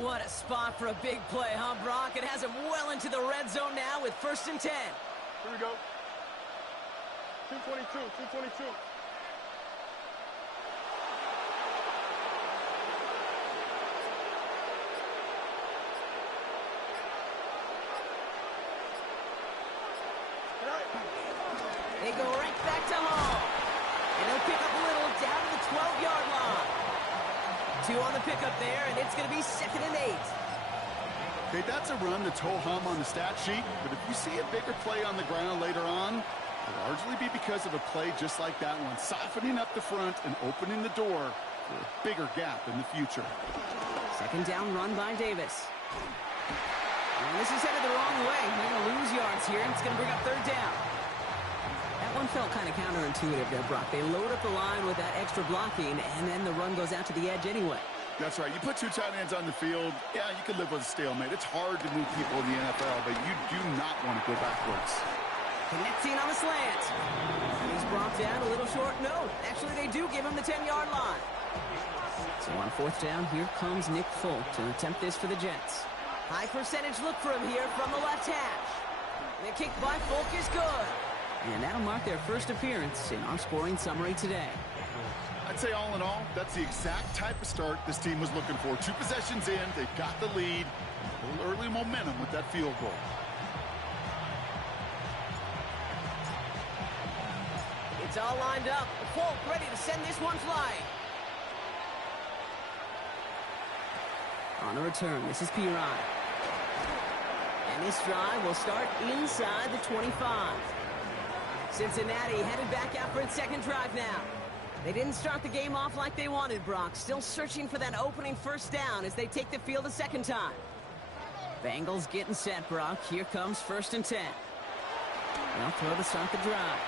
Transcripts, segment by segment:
What a spot for a big play, huh, Brock? It has him well into the red zone now with 1st and 10. Here we go. 222, 222. They go right back to home. And they'll pick up a little down to the 12-yard line. 2 on the pickup there, and it's going to be 2nd and 8. Okay, that's a run that's ho-hum on the stat sheet, but if you see a bigger play on the ground later on, it'll largely be because of a play just like that one, softening up the front and opening the door for a bigger gap in the future. 2nd down run by Davis. And this is headed the wrong way. They're going to lose yards here, and it's going to bring up 3rd down. That one felt kind of counterintuitive there, Brock. They load up the line with that extra blocking, and then the run goes out to the edge anyway. That's right. You put 2 tight ends on the field, yeah, you can live with a stalemate. It's hard to move people in the NFL, but you do not want to go backwards. Connecting on the slant. He's brought down a little short. No, actually they do give him the 10-yard line. So on 4th down, here comes Nick Folk to attempt this for the Jets. High percentage look for him here from the left hash. The kick by Folk is good. And that'll mark their first appearance in our scoring summary today. I'd say all in all, that's the exact type of start this team was looking for. 2 possessions in, they've got the lead. A little early momentum with that field goal. It's all lined up. Folk ready to send this one flying. On the return, this is Pirine. And this drive will start inside the 25. Cincinnati headed back out for its 2nd drive now. They didn't start the game off like they wanted, Brock. Still searching for that opening 1st down as they take the field a 2nd time. Bengals getting set, Brock. Here comes 1st and 10. They'll throw to start the drive.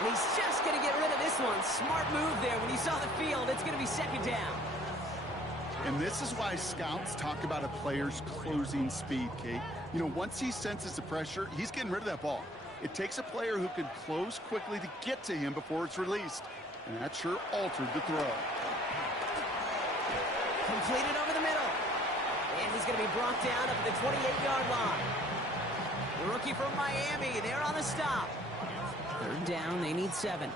And he's just going to get rid of this one. Smart move there. When you saw the field, it's going to be 2nd down. And this is why scouts talk about a player's closing speed, Kate. You know, once he senses the pressure, he's getting rid of that ball. It takes a player who can close quickly to get to him before it's released. And that sure altered the throw. Completed over the middle. And he's going to be brought down up at the 28-yard line. The rookie from Miami, they're on the stop. 3rd down, they need 7.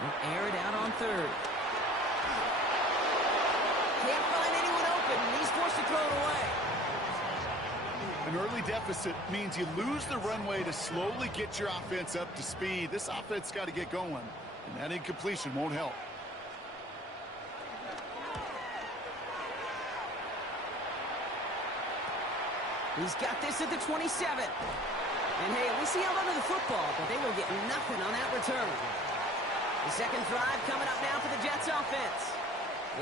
They'll air it out on 3rd. Can't find anyone open, and he's forced to throw it away. An early deficit means you lose the runway to slowly get your offense up to speed. This offense got to get going, and that incompletion won't help. He's got this at the 27. And hey, at least he held onto the football, but they will get nothing on that return. The 2nd drive coming up now for the Jets offense.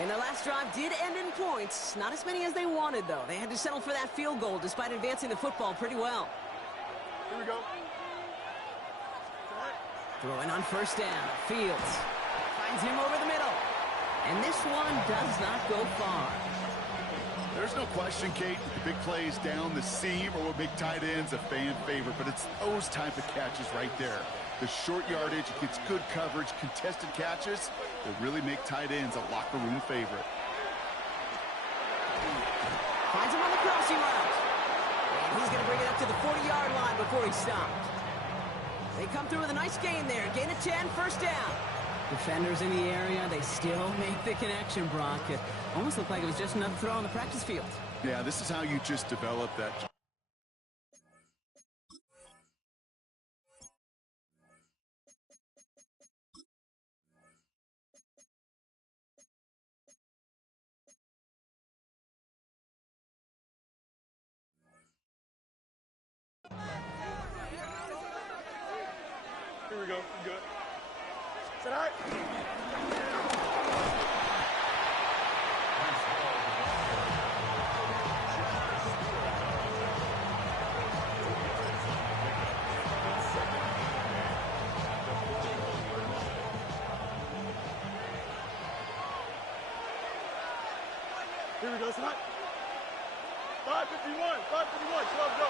And their last drive did end in points. Not as many as they wanted, though. They had to settle for that field goal despite advancing the football pretty well. Here we go. Throwing on 1st down. Fields finds him over the middle. And this one does not go far. There's no question, Kate, that the big plays down the seam or what make tight ends a fan favorite, but it's those type of catches right there. The short yardage, gets good coverage, contested catches that really make tight ends a locker room favorite. Finds him on the crossing route. And he's going to bring it up to the 40-yard line before he's stopped. They come through with a nice gain there. Gain of 10, 1st down. Defenders in the area, they still make the connection, Brock. It almost looked like it was just another throw on the practice field. Yeah, this is how you just develop that. Here we go. We good. Is that all right? Here we go. It's hot. 5:51. 5:51. 12 go.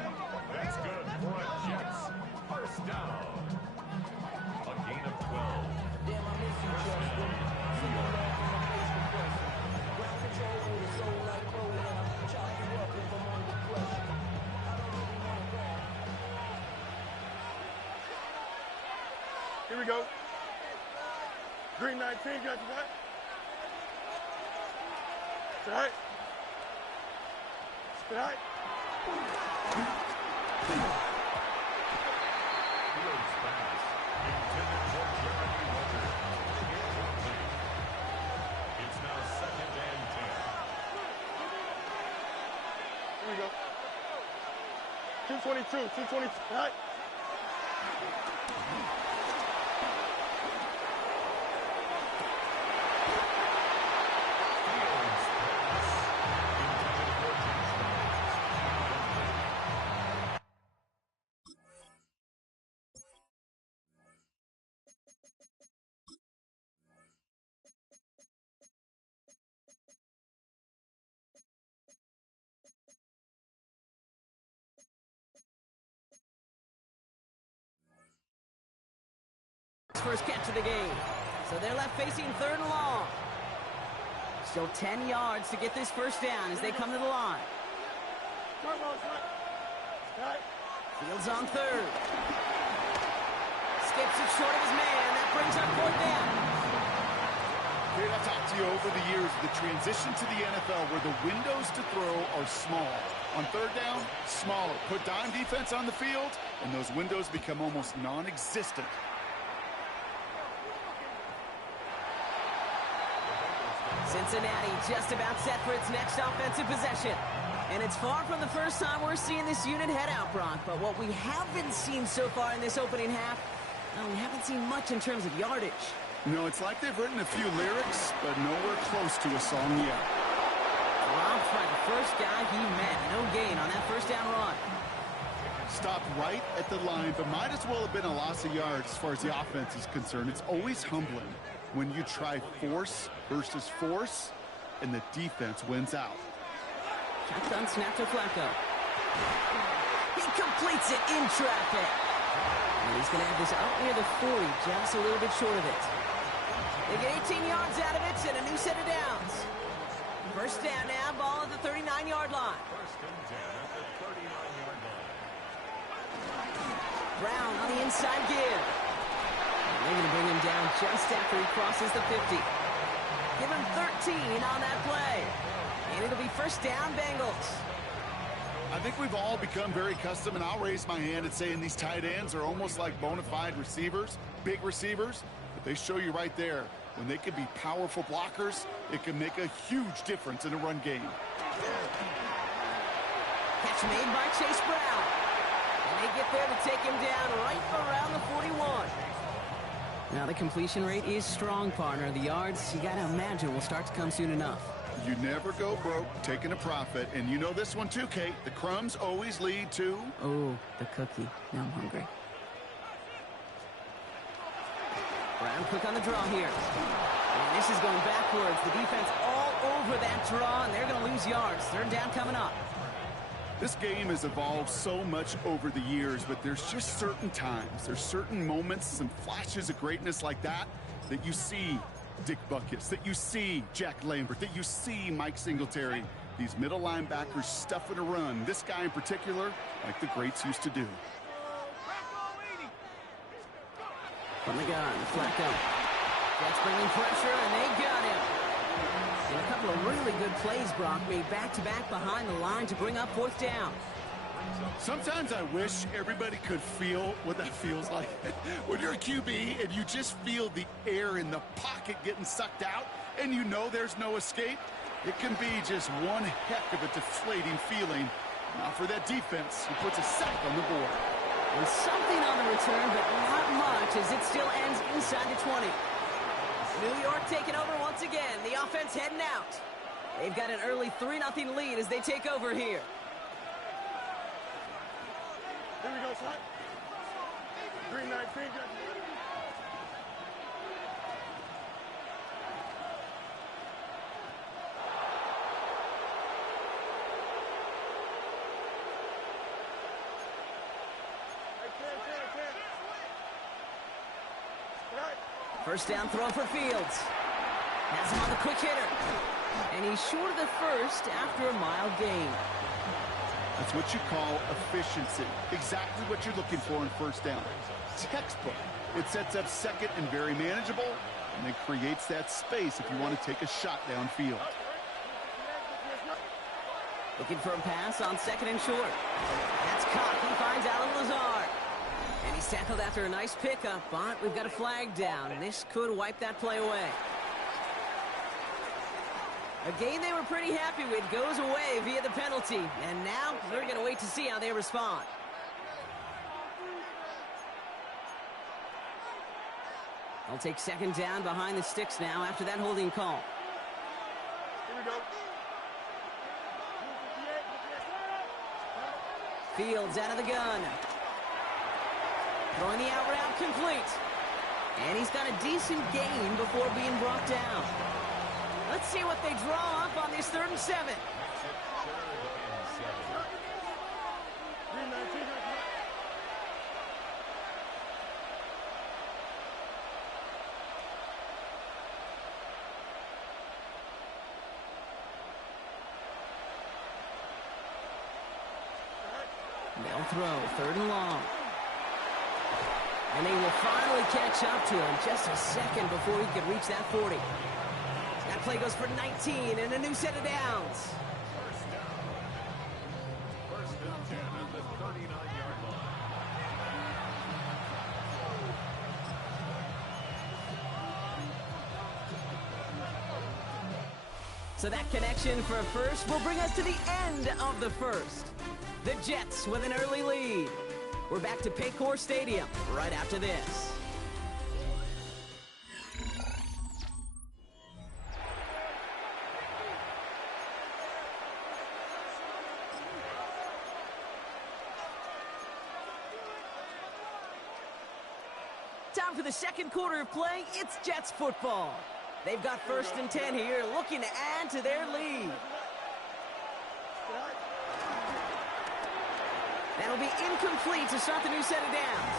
right. That's good for a Jets first down. A gain of 12. Damn, I miss you, Justin. See my man from the face compressor. Ground control with a soul like Chloe, and I'll chop you up if I'm under pressure. I don't really want to rap. Here we go. Green 19, got you that? It's all right. It's all right. Fields pass. Intended for Jeremy Rucker. Incomplete. It's now 2nd and 10. Here we go. 222, 222. All right. Fields pass. Intended for Josh Downs. First catch of the game. So they're left facing 3rd and long. Still 10 yards to get this first down as they come to the line. Come on, come on. All right. Fields on 3rd. Skips it short of his man. That brings up 4th down. Kate, I've talked to you over the years of the transition to the NFL where the windows to throw are small. On 3rd down, smaller. Put dime defense on the field, and those windows become almost non-existent. Cincinnati just about set for its next offensive possession. And it's far from the first time we're seeing this unit head out, Brock. But what we haven't seen so far in this opening half, we haven't seen much in terms of yardage. You know, it's like they've written a few lyrics, but nowhere close to a song yet. Dropped by the first guy he met. No gain on that first down run. Stopped right at the line, but might as well have been a loss of yards as far as the offense is concerned. It's always humbling when you try force versus force, and the defense wins out. Shotgun snap to Flacco. He completes it in traffic. And he's going to have this out near the 40, just a little bit short of it. They get 18 yards out of it and a new set of downs. First down now, ball at the 39-yard line. 1st and 10 at the 39-yard line. Brown on the inside give. And they're going to bring him down just after he crosses the 50. Give him 13 on that play. And it'll be first down, Bengals. I think we've all become very accustomed, and I'll raise my hand and saying these tight ends are almost like bona fide receivers, big receivers. But they show you right there, when they can be powerful blockers, it can make a huge difference in a run game. Catch made by Chase Brown. And they get there to take him down right around the 41. Now the completion rate is strong, partner. The yards, you got to imagine, will start to come soon enough. You never go broke taking a profit, and you know this one too, Kate. The crumbs always lead to... Oh, the cookie. Now I'm hungry. Brown quick on the draw here. And this is going backwards. The defense all over that draw, and they're going to lose yards. 3rd down coming up. This game has evolved so much over the years, but there's just certain times, there's certain moments and flashes of greatness like that that you see Dick Buckus, that you see Jack Lambert, that you see Mike Singletary. These middle linebackers stuffing a run. This guy in particular, like the greats used to do. From the gun, Flacco. Jets bringing pressure, and they got him. And a couple of really good plays, Brock, made back-to-back behind the line to bring up 4th down. Sometimes I wish everybody could feel what that feels like. When you're a QB and you just feel the air in the pocket getting sucked out and you know there's no escape, it can be just one heck of a deflating feeling. Now for that defense, who puts a sack on the board. And something on the return, but not much as it still ends inside the 20. New York taking over once again. The offense heading out. They've got an early 3-0 lead as they take over here. Here we go, son. Green 19, got you. First down throw for Fields. Has him on the quick hitter. And he's short of the first after a mild gain. That's what you call efficiency. Exactly what you're looking for in first down. Textbook. It sets up second and very manageable, and then creates that space if you want to take a shot downfield. Looking for a pass on second and short. That's caught. He finds Alan Lazard. And he's tackled after a nice pickup, but we've got a flag down, and this could wipe that play away. A game they were pretty happy with goes away via the penalty, and now they're going to wait to see how they respond. They'll take second down behind the sticks now after that holding call. Here we go. Fields out of the gun. Throwing the out route complete. And he's got a decent gain before being brought down. Let's see what they draw up on this 3rd and 7. They'll throw 3rd and long. And they will finally catch up to him just a second before he could reach that 40. That play goes for 19 and a new set of downs. First down. First and 10 at the 39-yard line. So that connection for a first will bring us to the end of the first. The Jets with an early lead. We're back to Paycor Stadium right after this. Time for the second quarter of play. It's Jets football. They've got 1st and 10 here, looking to add to their lead. That'll be incomplete to start the new set of downs.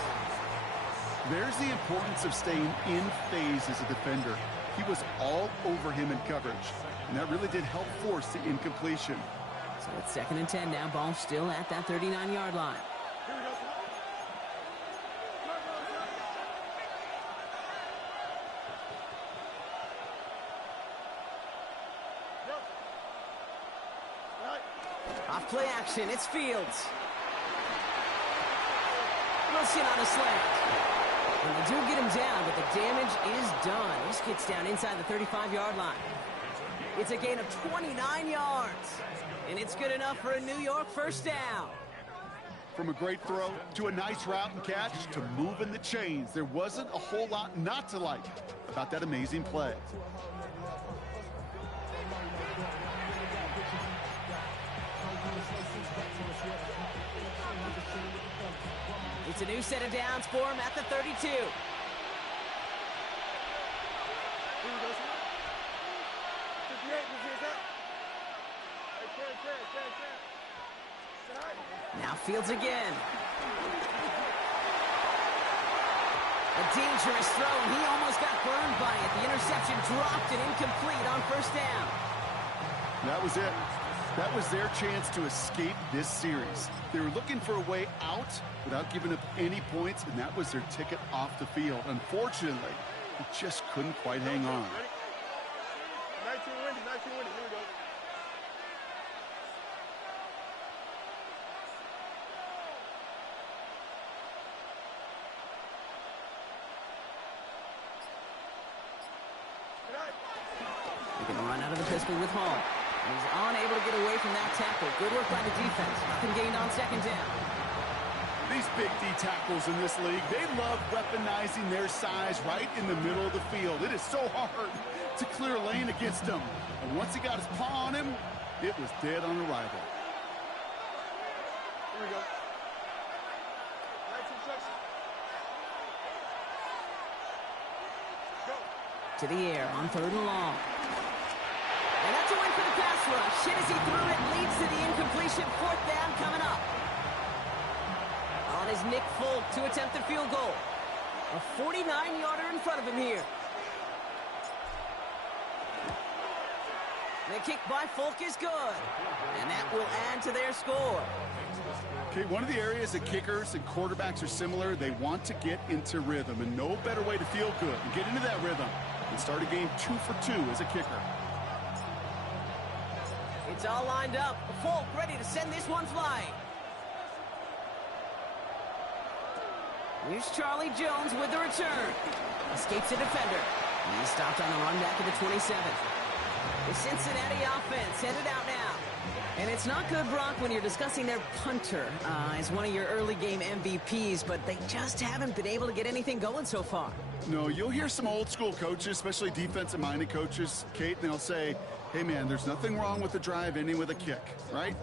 There's the importance of staying in phase as a defender. He was all over him in coverage, and that really did help force the incompletion. So it's 2nd and 10 now. Ball still at that 39-yard line. Off play action, it's Fields. Wilson on a slant. And they do get him down, but the damage is done. This gets down inside the 35-yard line. It's a gain of 29 yards. And it's good enough for a New York first down. From a great throw to a nice route and catch to moving the chains, there wasn't a whole lot not to like about that amazing play. It's a new set of downs for him at the 32. Now Fields again. A dangerous throw, and he almost got burned by it. The interception dropped and incomplete on first down. That was it. That was their chance to escape this series. They were looking for a way out without giving up any points, and that was their ticket off the field. Unfortunately, they just couldn't quite hang on. 19 winning, here we go. They're going to run out of the pistol with Hall. And he's unable to get away from that tackle. Good work by the defense. Nothing gained on second down. These big D tackles in this league, they love weaponizing their size right in the middle of the field. It is so hard to clear a lane against him. And once he got his paw on him, it was dead on arrival. Here we go. Go. To the air on 3rd and long. And that's a win for the pass rush. Hit as he threw it, leads to the incompletion. 4th down coming up. On is Nick Folk to attempt the field goal. A 49-yarder in front of him here. The kick by Folk is good. And that will add to their score. Okay, one of the areas that kickers and quarterbacks are similar, they want to get into rhythm, and no better way to feel good and get into that rhythm than start a game 2 for 2 as a kicker. It's all lined up. Folk ready to send this one flying. Here's Charlie Jones with the return. Escapes a defender. He's stopped on the run back at the 27th. The Cincinnati offense headed out now. And it's not good, Brock, when you're discussing their punter as one of your early game MVPs, but they just haven't been able to get anything going so far. No, you'll hear some old school coaches, especially defensive-minded coaches, Kate, and they'll say, hey, man, there's nothing wrong with the drive ending with a kick, right?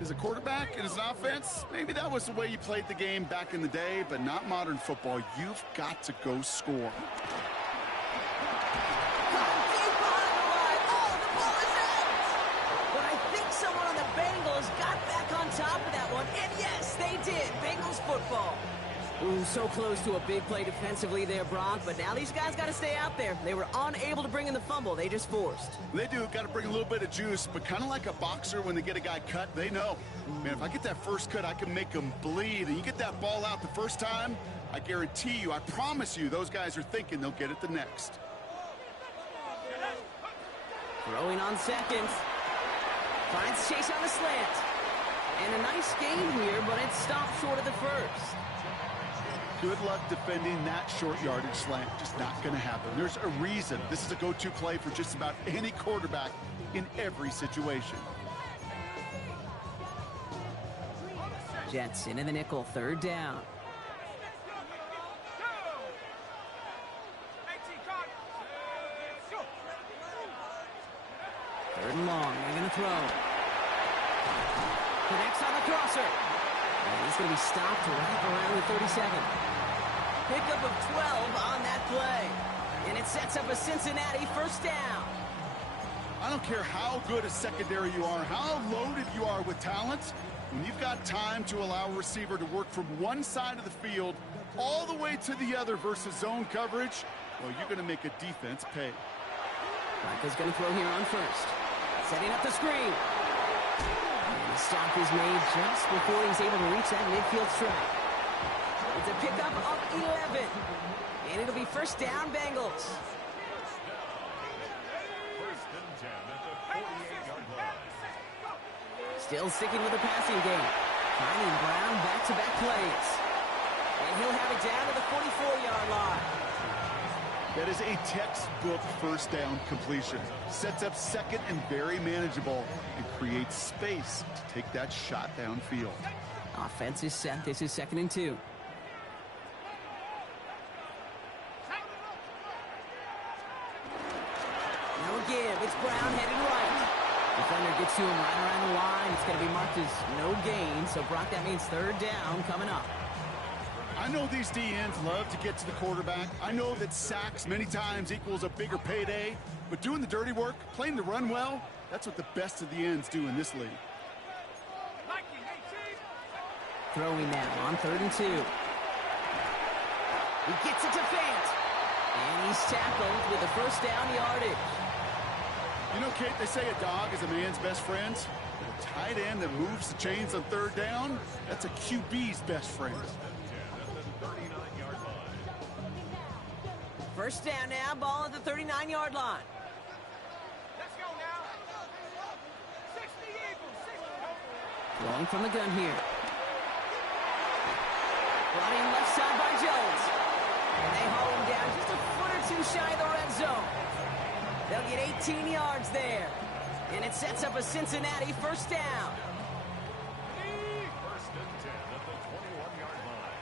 As a quarterback and as an offense, maybe that was the way you played the game back in the day, but not modern football. You've got to go score. Someone on the Bengals got back on top of that one, and yes, they did. Bengals football. Ooh, so close to a big play defensively there, Brock, but now these guys got to stay out there. They were unable to bring in the fumble. They just forced. They do. Got to bring a little bit of juice, but kind of like a boxer when they get a guy cut, they know. Man, if I get that first cut, I can make them bleed, and you get that ball out the first time, I guarantee you, I promise you, those guys are thinking they'll get it the next. Throwing on seconds. Finds Chase on the slant. And a nice gain here, but it stopped short of the first. Good luck defending that short yardage slant. Just not going to happen. There's a reason this is a go-to play for just about any quarterback in every situation. Jets into the nickel, third down. Third and long, they're going to throw. Connects on the crosser. And he's going to be stopped right around the 37. Pickup of 12 on that play. And it sets up a Cincinnati first down. I don't care how good a secondary you are, how loaded you are with talent, when you've got time to allow a receiver to work from one side of the field all the way to the other versus zone coverage, well, you're going to make a defense pay. Michael's going to throw here on first. Setting up the screen. And the stop is made just before he's able to reach that midfield strike. It's a pickup of 11. And it'll be first down, Bengals. First and 10 at the 48-yard line. Still sticking with the passing game. Finding Brown back-to-back plays. And he'll have it down to the 44-yard line. That is a textbook first down completion. Sets up second and very manageable and creates space to take that shot downfield. Offense is set. This is 2nd and 2. No give. It's Brown headed right. Defender gets to him right around the line. It's going to be marked as no gain. So, Brock, that means third down coming up. I know these DNs love to get to the quarterback. I know that sacks many times equals a bigger payday. But doing the dirty work, playing the run well, that's what the best of the ends do in this league. Throwing now on 3rd and 2. He gets it to Fant. And he's tackled with the first down yardage. You know, Kate, they say a dog is a man's best friend. But a tight end that moves the chains on third down, that's a QB's best friend. First down now, ball at the 39-yard line. Let's go now. 60 Eagles, 60. Throwing from the gun here. Brought in left side by Jones. And they haul him down just a foot or two shy of the red zone. They'll get 18 yards there. And it sets up a Cincinnati first down. First and 10 at the 21-yard line.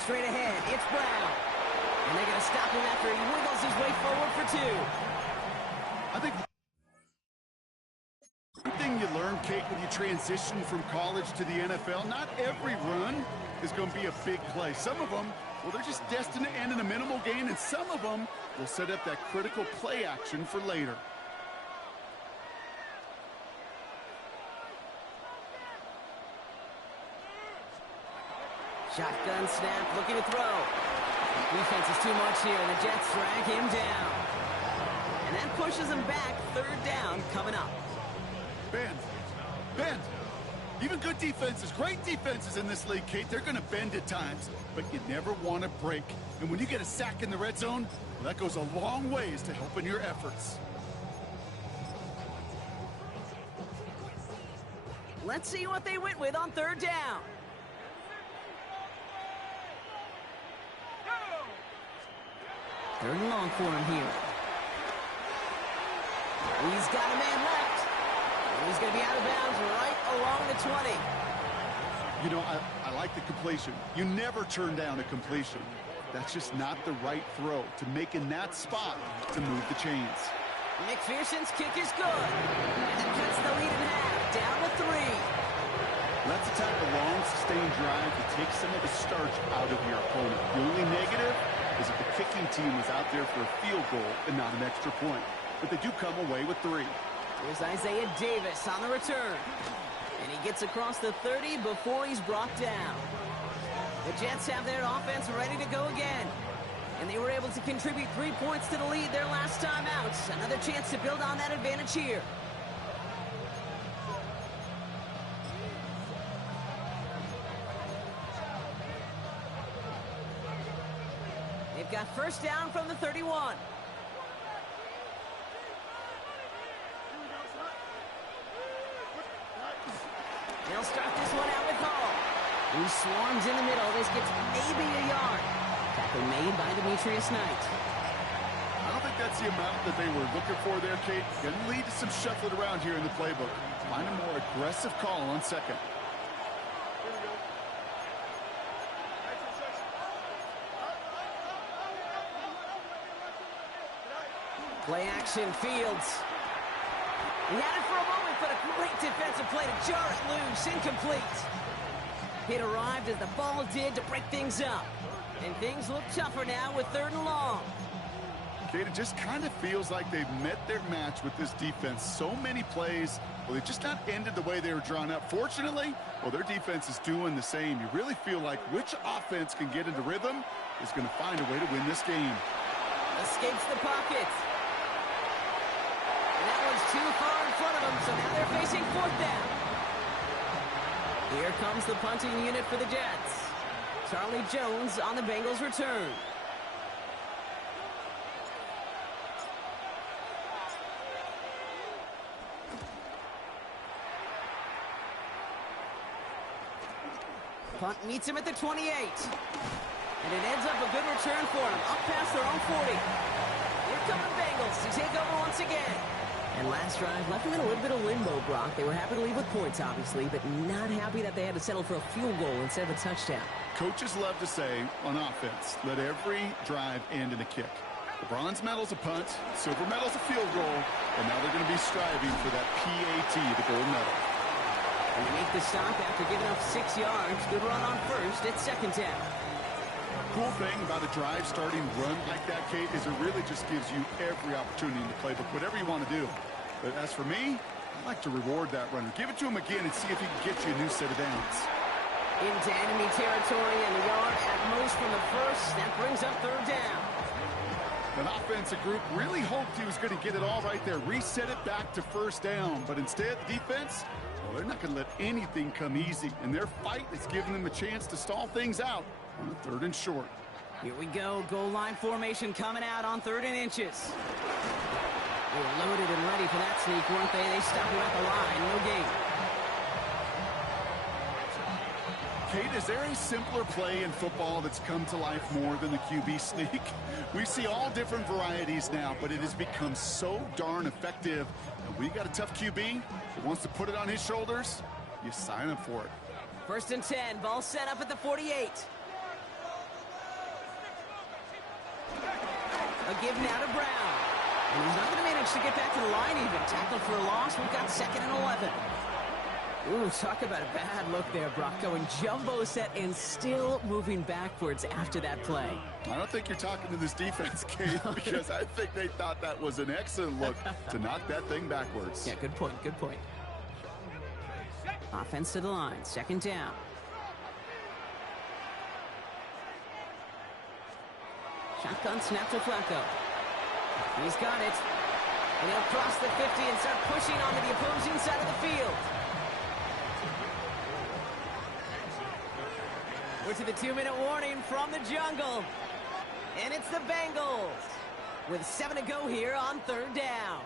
Straight ahead, it's Brown. And they're going to stop him after he wiggles his way forward for 2. I think one thing you learn, Kate, when you transition from college to the NFL, not every run is going to be a big play. Some of them, well, they're just destined to end in a minimal gain, and some of them will set up that critical play action for later. Shotgun snap, looking to throw. Defense is too much here. The Jets drag him down. And that pushes him back. Third down coming up. Bend. Even good defenses, great defenses in this league, Kate, they're going to bend at times, but you never want to break. And when you get a sack in the red zone, well, that goes a long ways to helping your efforts. Let's see what they went with on third down. Third and long for him here. He's got a man left. And he's going to be out of bounds right along the 20. You know, I like the completion. You never turn down a completion. That's just not the right throw to make in that spot to move the chains. McPherson's kick is good. And it cuts the lead in half. Down to 3. That's the type of long, sustained drive to take some of the starch out of your opponent. The only negative is if the kicking team was out there for a field goal and not an extra point. But they do come away with 3. Here's Isaiah Davis on the return. And he gets across the 30 before he's brought down. The Jets have their offense ready to go again. And they were able to contribute 3 points to the lead their last time out. Another chance to build on that advantage here. They've got first down from the 31. They'll start this one out with Hall, who swarms in the middle. This gets maybe a yard. Tackle made by Demetrius Knight. I don't think that's the amount that they were looking for there, Kate. Going to lead to some shuffling around here in the playbook. Find a more aggressive call on second. Play action, Fields. He had it for a moment, but a great defensive play to jar it loose. Incomplete. Hit arrived as the ball did to break things up. And things look tougher now with third and long. Kate, it just kind of feels like they've met their match with this defense. So many plays, well, they just not ended the way they were drawn up. Fortunately, well, their defense is doing the same. You really feel like which offense can get into rhythm is going to find a way to win this game. Escapes the pocket. And that one's too far in front of them, so now they're facing fourth down. Here comes the punting unit for the Jets. Charlie Jones on the Bengals return. Punt meets him at the 28. And it ends up a good return for him, up past their own 40. Here come the Bengals to take over once again. And last drive left them in a little bit of limbo, Brock. They were happy to leave with points, obviously, but not happy that they had to settle for a field goal instead of a touchdown. Coaches love to say on offense, let every drive end in a kick. The bronze medal's a punt, silver medal's a field goal, and now they're going to be striving for that PAT, the gold medal. And they make the stop after giving up 6 yards. Good run on first at second down. Cool thing about a drive starting run like that, Kate, is it really just gives you every opportunity in the playbook, whatever you want to do. But as for me, I like to reward that runner. Give it to him again and see if he can get you a new set of downs. Into enemy territory and a yard at most from the first. That brings up third down. An offensive group really hoped he was going to get it all right there, reset it back to first down. But instead, the defense, well, they're not going to let anything come easy. And their fight is giving them a chance to stall things out on a third and short. Here we go. Goal line formation coming out on 3rd and inches. They were loaded and ready for that sneak, weren't they? They stopped him at the line. No gain. Kate, is there a simpler play in football that's come to life more than the QB sneak? We see all different varieties now, but it has become so darn effective. And when you got a tough QB that wants to put it on his shoulders, you sign up for it. 1st and 10. Ball set up at the 48. A give now to Brown. And he's not going to manage to get back to the line even. Tackled for a loss. We've got 2nd and 11. Ooh, talk about a bad look there, Brock. Going jumbo set and still moving backwards after that play. I don't think you're talking to this defense, Kate, because I think they thought that was an excellent look to knock that thing backwards. Yeah, good point, good point. Offense to the line. 2nd down. Shotgun snap to Flacco. He's got it. And he'll cross the 50 and start pushing onto the opposing side of the field. We're to the 2-minute warning from the jungle. And it's the Bengals with 7 to go here on 3rd down.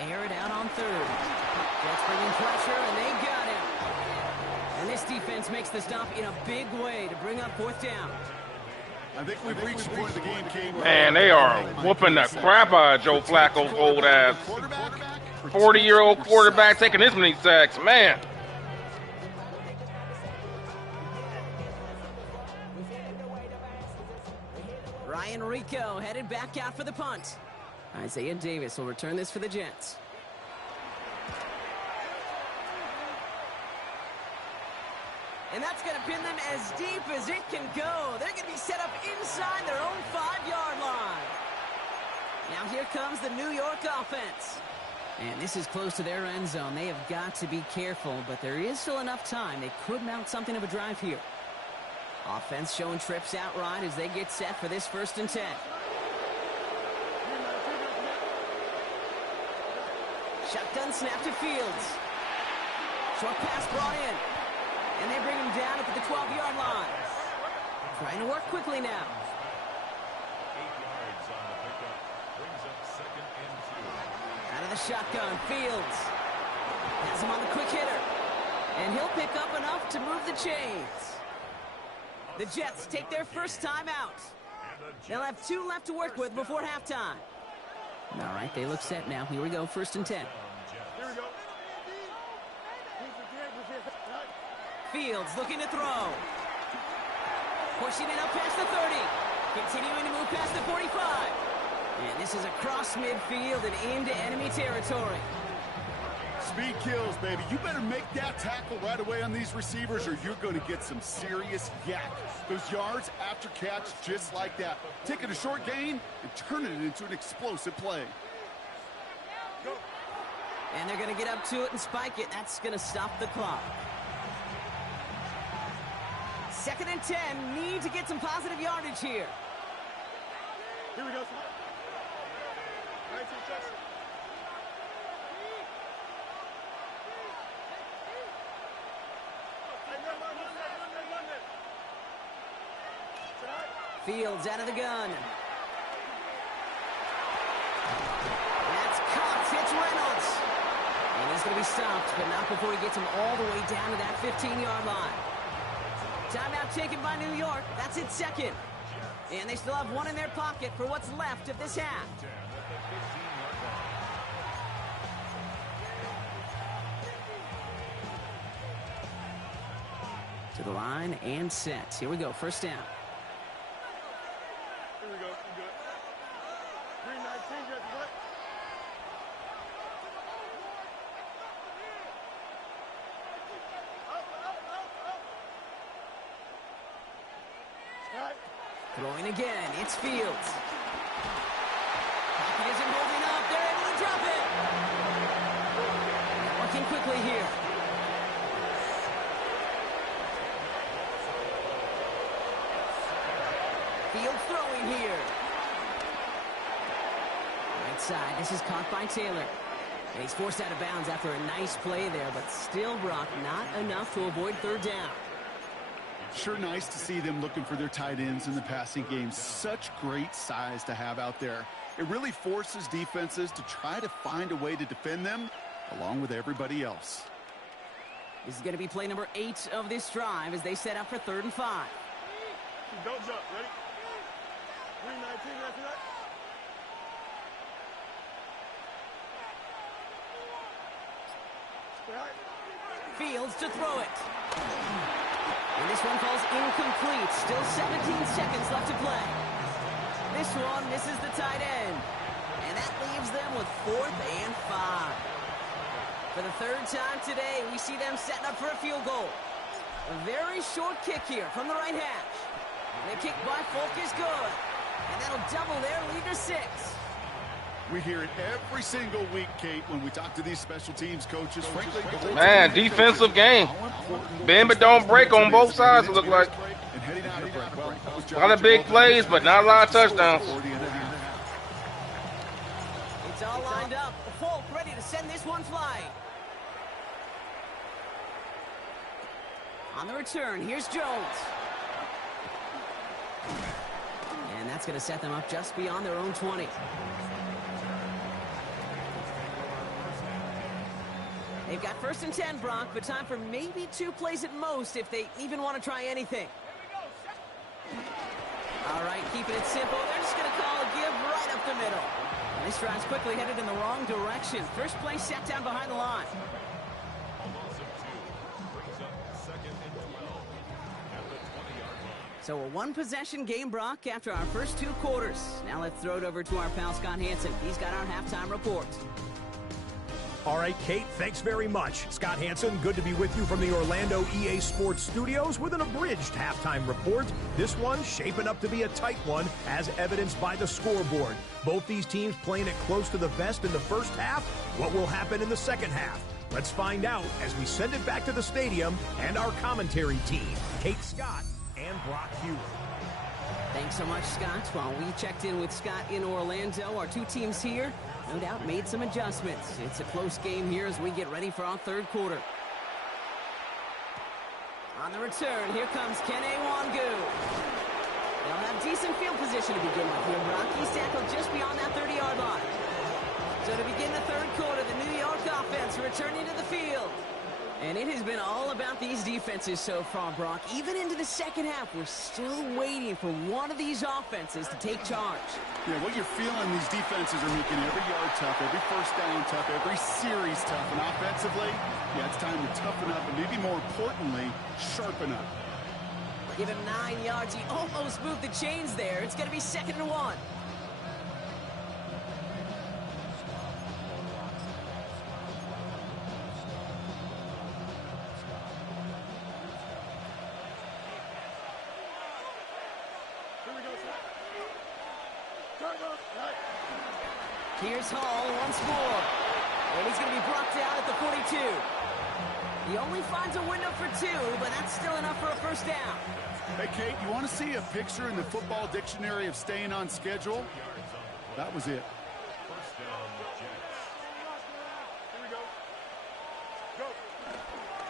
Air it out on 3rd. Jets bringing pressure, and they got him. And this defense makes the stop in a big way to bring up 4th down. I think we've reached the point of the game, Kane. Man, they are whooping the crap out of Joe Flacco's old ass. 40-year-old quarterback taking this many sacks, man. Ryan Rico headed back out for the punt. Isaiah Davis will return this for the Jets. And that's going to pin them as deep as it can go. They're going to be set up inside their own 5-yard line. Now here comes the New York offense. And this is close to their end zone. They have got to be careful, but there is still enough time. They could mount something of a drive here. Offense showing trips out right as they get set for this 1st and 10. Shotgun snap to Fields. Short pass brought in. And they bring him down at the 12-yard line. Trying to work quickly now. 8 yards on the pickup. Brings up 2nd and 2. Out of the shotgun, Fields. Has him on the quick hitter. And he'll pick up enough to move the chains. The Jets take their first time out. They'll have 2 left to work with before halftime. All right, they look set now. Here we go, 1st and 10. Here we go. Fields looking to throw. Pushing it up past the 30. Continuing to move past the 45. And this is across midfield and into enemy territory. Speed kills, baby. You better make that tackle right away on these receivers or you're going to get some serious yak. Those yards after catch just like that. Taking a short gain and turning it into an explosive play. And they're going to get up to it and spike it. That's going to stop the clock. 2nd and 10. Need to get some positive yardage here. Here we go. Fields out of the gun. That's caught. It's Reynolds. And he's going to be stopped, but not before he gets him all the way down to that 15-yard line. Timeout taken by New York. That's its 2nd. And they still have 1 in their pocket for what's left of this half. To the line and set. Here we go. 1st down. Here we go. You good. 319, just what? Throwing again. It's Fields. Pocket isn't holding up. They're able to drop it. Working quickly here. Fields throwing here. Right side. This is caught by Taylor. And he's forced out of bounds after a nice play there, but still, Brock, not enough to avoid 3rd down. Sure nice to see them looking for their tight ends in the passing game. Such great size to have out there. It really forces defenses to try to find a way to defend them along with everybody else. This is going to be play number 8 of this drive as they set up for 3rd and 5. Don't jump. Ready? 319, after that. Fields to throw it. And this one falls incomplete. Still 17 seconds left to play. This one misses the tight end. And that leaves them with 4th and 5. For the 3rd time today, we see them setting up for a field goal. A very short kick here from the right hash. The kick by Folk is good. And that'll double their lead to 6. We hear it every single week, Kate, when we talk to these special teams coaches. Frankly, the whole Man, team defensive coaches, game. how important Bend but don't break on both sides, it look like. and heading out of break. Well, that was A lot of big plays, but not a lot of touchdowns. It's all lined up. Folk ready to send this one flying. On the return, here's Jones. And that's going to set them up just beyond their own 20. They've got 1st and 10, Brock, but time for maybe 2 plays at most if they even want to try anything. All right, keeping it simple. They're just going to call a give right up the middle. And this drive's quickly headed in the wrong direction. First play set down behind the line. So a 1-possession game, Brock, after our first 2 quarters. Now let's throw it over to our pal Scott Hansen. He's got our halftime report. All right, Kate, thanks very much. Scott Hansen, good to be with you from the Orlando EA Sports Studios with an abridged halftime report. This one shaping up to be a tight one, as evidenced by the scoreboard. Both these teams playing it close to the vest in the first half. What will happen in the second half? Let's find out as we send it back to the stadium and our commentary team, Kate Scott and Brock Hewitt. Thanks so much, Scott. While we checked in with Scott in Orlando, our 2 teams here no doubt made some adjustments. It's a close game here as we get ready for our 3rd quarter. On the return, here comes Kene Wangu. They'll have decent field position to begin with here, Brock. He's tackled just beyond that 30-yard line. So to begin the 3rd quarter, the New York offense returning to the field. And it has been all about these defenses so far, Brock. Even into the second half, we're still waiting for one of these offenses to take charge. Yeah, what you're feeling, these defenses are making every yard tough, every first down tough, every series tough. And offensively, yeah, it's time to toughen up and maybe more importantly, sharpen up. Give him 9 yards. He almost moved the chains there. It's going to be 2nd and 1. Here's Hall once more. And he's going to be brought down at the 42. He only finds a window for 2, but that's still enough for a first down. Hey, Kate, you want to see a picture in the football dictionary of staying on schedule? That was it.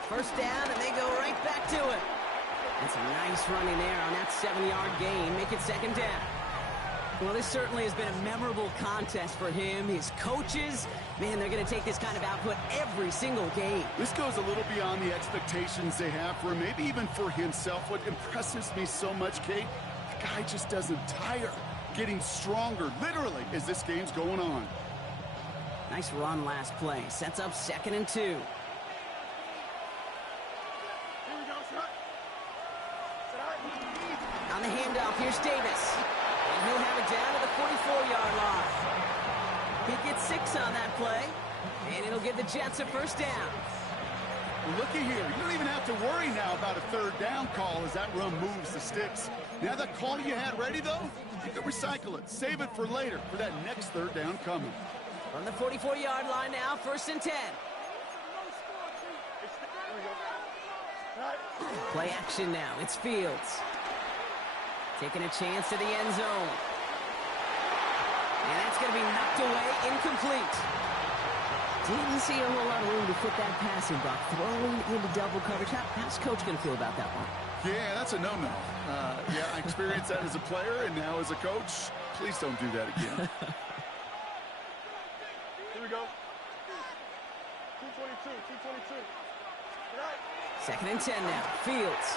First down, and they go right back to it. That's a nice running there on that 7-yard gain. Make it 2nd down. Well, this certainly has been a memorable contest for him. His coaches, man, they're going to take this kind of output every single game. This goes a little beyond the expectations they have for him, maybe even for himself. What impresses me so much, Kate, the guy just doesn't tire. Getting stronger, literally, as this game's going on. Nice run last play. Sets up 2nd and 2. On the handoff, here's Davis. And he'll have it down to the 44-yard line. He gets 6 on that play, and it'll give the Jets a first down. Well, looky here. You don't even have to worry now about a 3rd down call as that run moves the sticks. Now that call you had ready, though, you can recycle it. Save it for later for that next 3rd down coming. From the 44-yard line now, 1st and 10. Play action now. It's Fields. Taking a chance to the end zone. And that's going to be knocked away, incomplete. Didn't see a whole lot of room to fit that passing, Buck. Throwing into double coverage. How's Coach going to feel about that one? Yeah, that's a no-no. Yeah, I experienced that as a player and now as a coach. Please don't do that again. Here we go. 222, 222. 2nd and 10 now. Fields.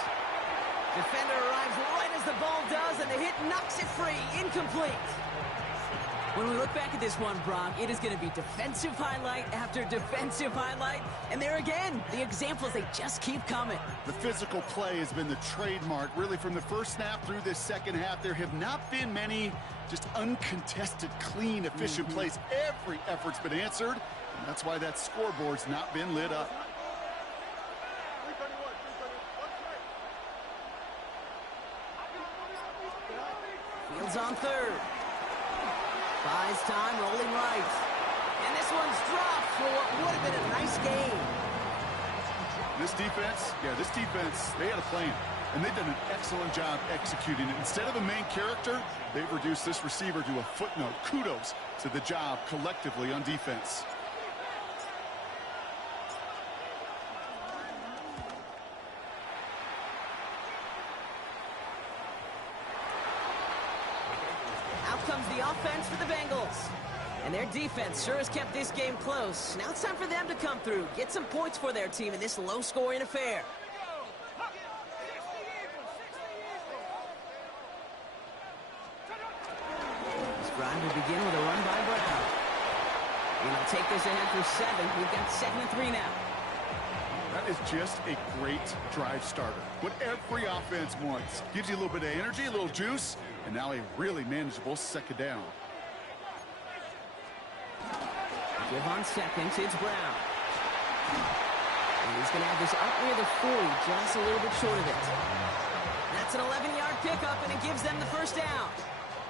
Defender arrives right as the ball does, and the hit knocks it free. Incomplete. When we look back at this one, Brock, it is going to be defensive highlight after defensive highlight. And there again, the examples, they just keep coming. The physical play has been the trademark. Really, from the first snap through this second half, there have not been many just uncontested, clean, efficient plays. Every effort's been answered, and that's why that scoreboard's not been lit up. Fields on 3rd. Buys time, rolling right. And this one's dropped for what would have been a nice game. This defense, they had a plan. And they've done an excellent job executing it. Instead of a main character, they've reduced this receiver to a footnote. Kudos to the job collectively on defense. Out comes the offense for the Bengals. And their defense sure has kept this game close. Now it's time for them to come through, get some points for their team in this low-scoring affair. Drive will begin with a run by Brown. And he'll take this ahead for 7. We've got 2nd and 3 now. That is just a great drive starter. What every offense wants. Gives you a little bit of energy, a little juice, and now a really manageable 2nd down. Give on 2nd, it's Brown. And he's going to have this up near the 40, just a little bit short of it. That's an 11-yard pickup, and it gives them the 1st down.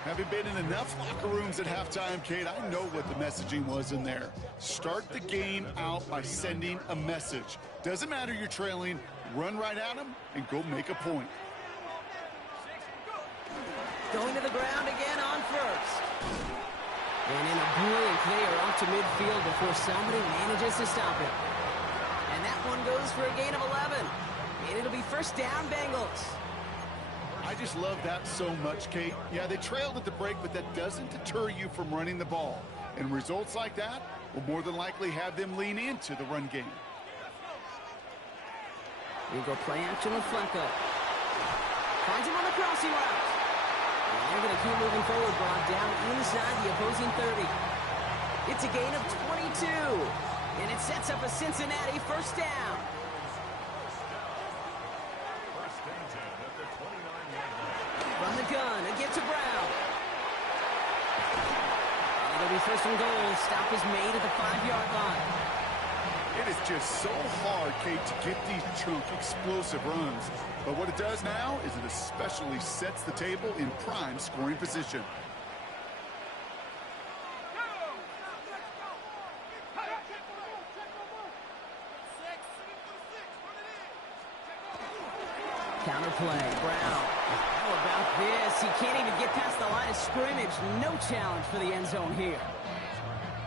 Having been in enough locker rooms at halftime, Kate, I know what the messaging was in there. Start the game out by sending a message. Doesn't matter you're trailing, run right at them and go make a point. Going to the ground again on 1st. And in a blink, they are off to midfield before somebody manages to stop it. And that one goes for a gain of 11. And it'll be 1st down, Bengals. I just love that so much, Kate. Yeah, they trailed at the break, but that doesn't deter you from running the ball. And results like that will more than likely have them lean into the run game. We go play action with Flacco. Finds him on the crossing route. And they're going to keep moving forward, brought down inside the opposing 30. It's a gain of 22. And it sets up a Cincinnati 1st down. From the gun, and get to Brown. And it'll be 1st and goal. Stop is made at the 5-yard line. It is just so hard, Kate, to get these chunk, explosive runs. But what it does now is it especially sets the table in prime scoring position. Counterplay, Brown. How about this? He can't even get past the line of scrimmage. No challenge for the end zone here.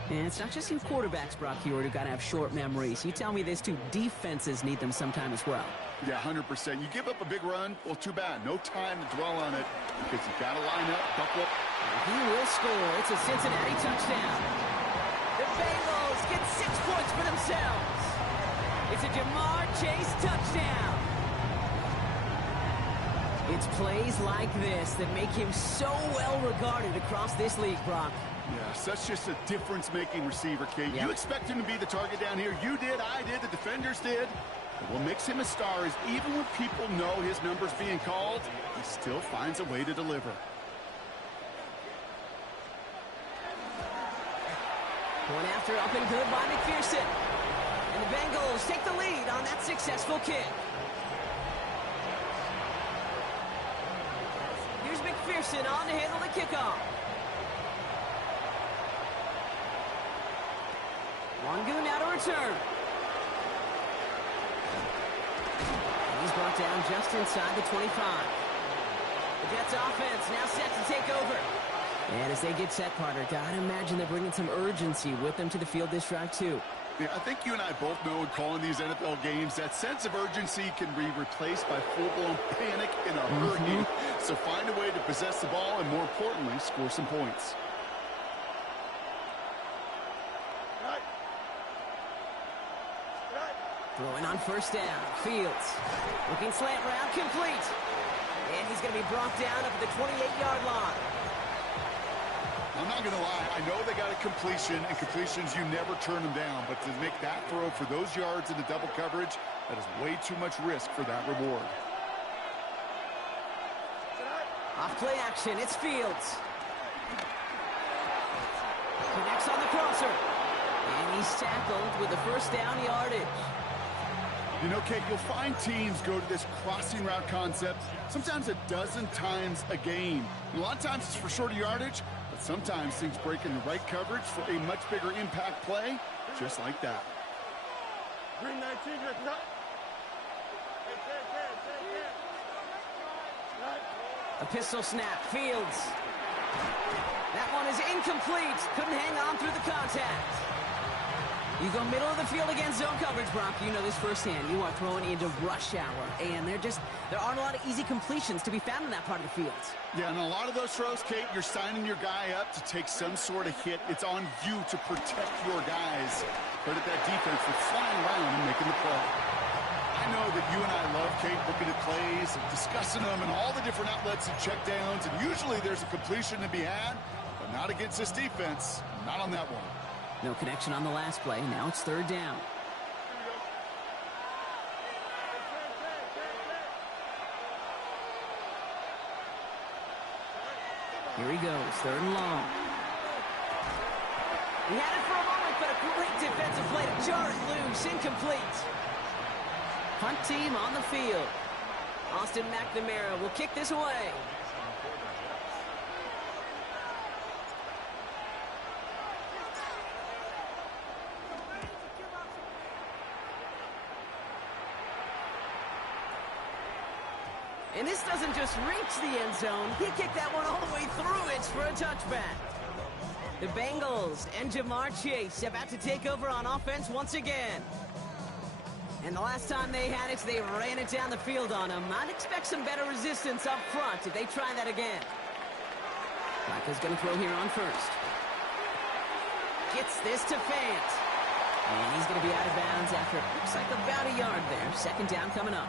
And it's not just you quarterbacks, Brock Heward, who got to have short memories. You tell me this too, defenses need them sometime as well. Yeah, 100%. You give up a big run, well, too bad. No time to dwell on it because you got to line up, buckle up. He will score. It's a Cincinnati touchdown. The Bengals get 6 points for themselves. It's a Jamar Chase touchdown. It's plays like this that make him so well regarded across this league, Brock. Yeah, such just a difference-making receiver, Kate. Yep. You expect him to be the target down here. You did, I did, the defenders did. But what makes him a star is even when people know his number's being called, he still finds a way to deliver. Going after up and good by McPherson. And the Bengals take the lead on that successful kick. Here's McPherson on to handle the kickoff. Wangu now to return. And he's brought down just inside the 25. The Jets offense now set to take over. And as they get set, partner, gotta imagine they're bringing some urgency with them to the field this drive too. Yeah, I think you and I both know in calling these NFL games that sense of urgency can be replaced by full-blown panic in a hurry. So find a way to possess the ball and, more importantly, score some points. Throwing on 1st down. Fields. Looking slant route complete. And he's going to be brought down up at the 28-yard line. I'm not going to lie. I know they got a completion, and completions, you never turn them down. But to make that throw for those yards into double coverage, that is way too much risk for that reward. Off play action. It's Fields. Connects on the crosser. And he's tackled with the 1st down yardage. You know, Kate, you'll find teams go to this crossing route concept sometimes a dozen times a game. A lot of times it's for shorter yardage, but sometimes things break in the right coverage for a much bigger impact play, just like that. Green 19, get the top. A pistol snap, Fields. That one is incomplete. Couldn't hang on through the contact. You go middle of the field against zone coverage, Brock. You know this firsthand. You are throwing into rush hour, and there aren't a lot of easy completions to be found in that part of the field. Yeah, and a lot of those throws, Kate, you're signing your guy up to take some sort of hit. It's on you to protect your guys. Credit that defense for flying around and making the play. I know that you and I love, Kate, looking at plays and discussing them and all the different outlets and checkdowns, and usually there's a completion to be had, but not against this defense, not on that one. No connection on the last play. Now it's third down. Here he goes, third and long. He had it for a moment, but a great defensive play to jar it loose, incomplete. Punt team on the field. Austin McNamara will kick this away. And this doesn't just reach the end zone. He kicked that one all the way through it for a touchback. The Bengals and Jamar Chase about to take over on offense once again. And the last time they had it, they ran it down the field on him. I'd expect some better resistance up front if they try that again. Flacco's going to throw here on first. Gets this to Fant. And he's going to be out of bounds after, looks like about a yard there. Second down coming up.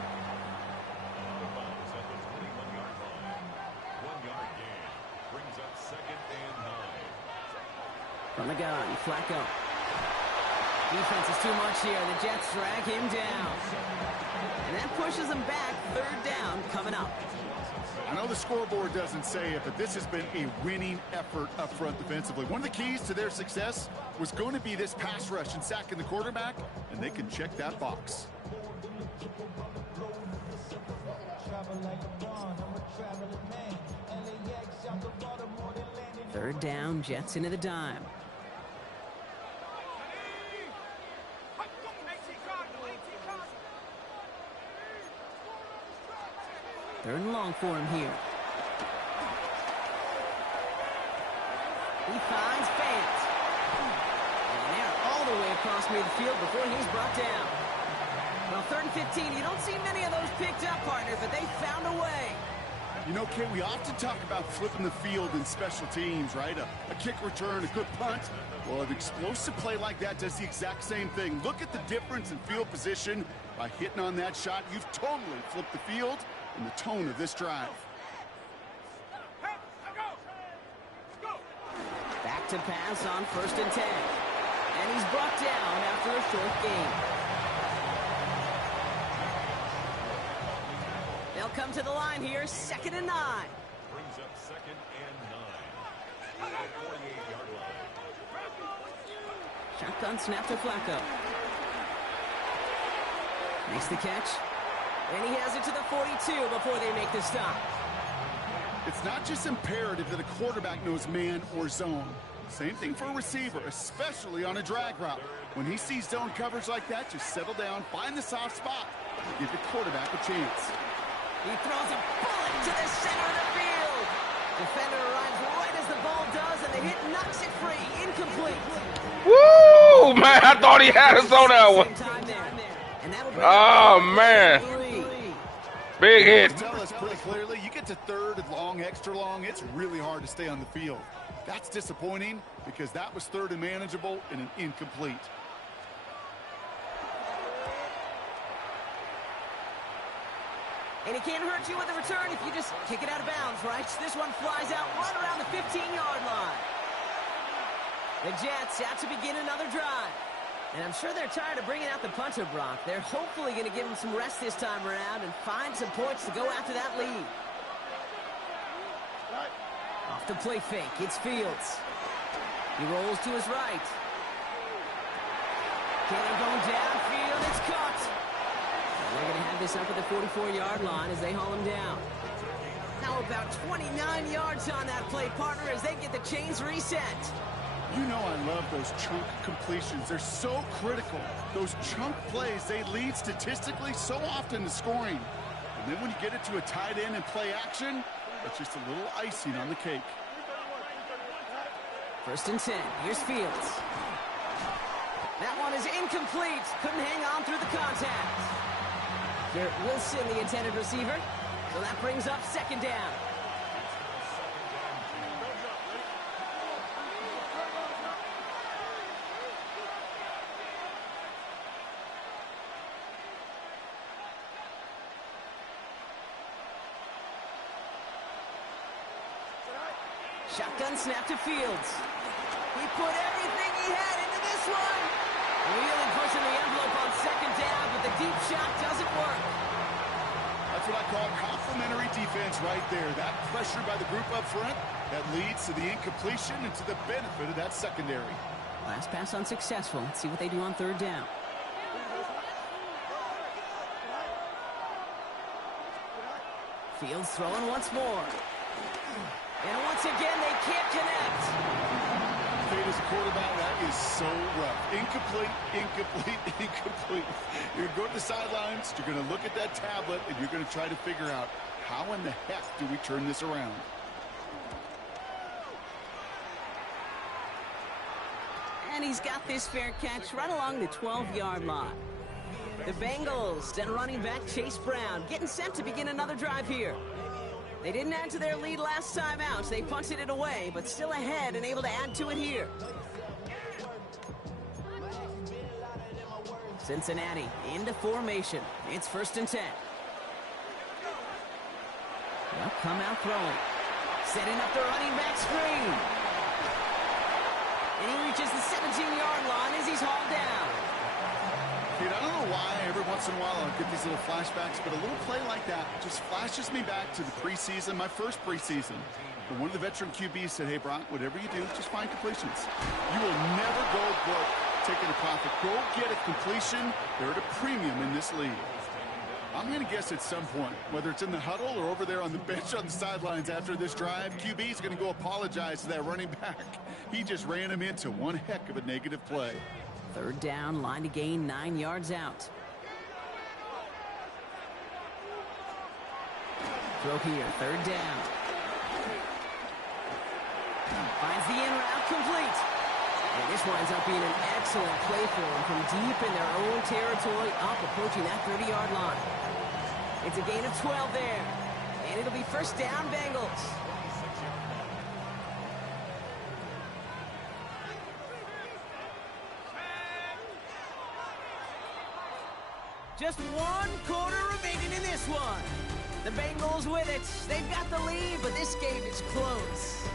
From the gun, Flacco. Defense is too much here. The Jets drag him down. And that pushes him back. Third down coming up. I know the scoreboard doesn't say it, but this has been a winning effort up front defensively. One of the keys to their success was going to be this pass rush and sacking the quarterback, and they can check that box. Third down, Jets into the dime. Third and long for him here. He finds Fant. And they're all the way across midfield before he's brought down. Well, third and 15, you don't see many of those picked up, partner, but they found a way. You know, Kate, we often talk about flipping the field in special teams, right? A kick return, a good punt. Well, an explosive play like that does the exact same thing. Look at the difference in field position. By hitting on that shot, you've totally flipped the field and the tone of this drive. Back to pass on first and 10. And he's brought down after a short gain. They'll come to the line here, 2nd and 9. Brings up 2nd and 9. At the 48-yard line. Shotgun snap to Flacco. Makes the catch. And he has it to the 42 before they make the stop. It's not just imperative that a quarterback knows man or zone. Same thing for a receiver, especially on a drag route. When he sees zone coverage like that, just settle down, find the soft spot, and give the quarterback a chance. He throws a bullet to the center of the field. Defender arrives right as the ball does, and the hit knocks it free. Incomplete. Woo! Man, I thought he had us on that one. Oh, man. Big hit. Tell us pretty clearly, you get to third and long, extra long, it's really hard to stay on the field. That's disappointing because that was third and manageable and an incomplete. And he can't hurt you with a return if you just kick it out of bounds, right? This one flies out right around the 15-yard line. The Jets out to begin another drive. And I'm sure they're tired of bringing out the punter, Brock. They're hopefully going to give him some rest this time around and find some points to go after that lead. Off the play fake, it's Fields. He rolls to his right. Taylor going downfield, it's caught. And they're going to have this up at the 44-yard line as they haul him down. Now Now about 29 yards on that play, partner, as they get the chains reset. You know I love those chunk completions. They're so critical. Those chunk plays, they lead statistically so often to scoring. And then when you get it to a tight end and play action, it's just a little icing on the cake. 1st and 10. Here's Fields. That one is incomplete. Couldn't hang on through the contact. Garrett Wilson, the intended receiver. So that brings up 2nd down. Shotgun snap to Fields. He put everything he had into this one. Really pushing the envelope on 2nd down, but the deep shot doesn't work. That's what I call complementary defense right there. That pressure by the group up front, that leads to the incompletion and to the benefit of that secondary. Last pass unsuccessful. Let's see what they do on 3rd down. Fields throwing once more. And once again, they can't connect. Kate, as a quarterback, that is so rough. Incomplete, incomplete, incomplete. You're going to go to the sidelines, you're going to look at that tablet, and you're going to try to figure out how in the heck do we turn this around. And he's got this fair catch right along the 12-yard line. The Bengals and running back Chase Brown getting set to begin another drive here. They didn't add to their lead last time out. They punted it away, but still ahead and able to add to it here. Cincinnati into formation. It's 1st and 10. They'll come out throwing. Setting up the running back screen. And he reaches the 17-yard line as he's hauled down. Dude, I don't know why every once in a while I'll get these little flashbacks, but a little play like that just flashes me back to the preseason, my first preseason. But one of the veteran QBs said, hey, Brock, whatever you do, just find completions. You will never go broke taking a profit. Go get a completion. They're at a premium in this league. I'm going to guess at some point, whether it's in the huddle or over there on the bench on the sidelines after this drive, QB is going to go apologize to that running back. He just ran him into one heck of a negative play. 3rd down, line to gain 9 yards out. Throw here, 3rd down. Finds the in route, complete. And this winds up being an excellent play for him from deep in their own territory, up approaching that 30-yard line. It's a gain of 12 there. And it'll be 1st down, Bengals. Just 1 quarter remaining in this one. The Bengals with it. They've got the lead, but this game is close.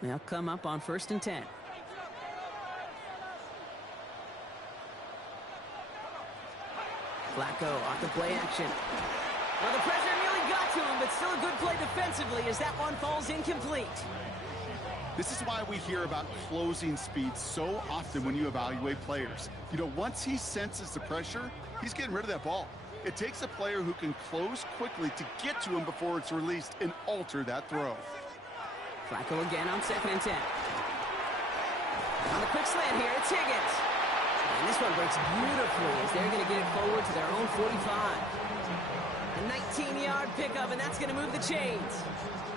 They'll come up on 1st and 10. Flacco off the play action. Well, the pressure nearly got to him, but still a good play defensively as that one falls incomplete. This is why we hear about closing speed so often when you evaluate players. You know, once he senses the pressure, he's getting rid of that ball. It takes a player who can close quickly to get to him before it's released and alter that throw. Flacco again on 2nd and 10. On the quick slant here, it's Higgins. And this one breaks beautifully as they're going to get it forward to their own 45. A 19-yard pickup, and that's going to move the chains.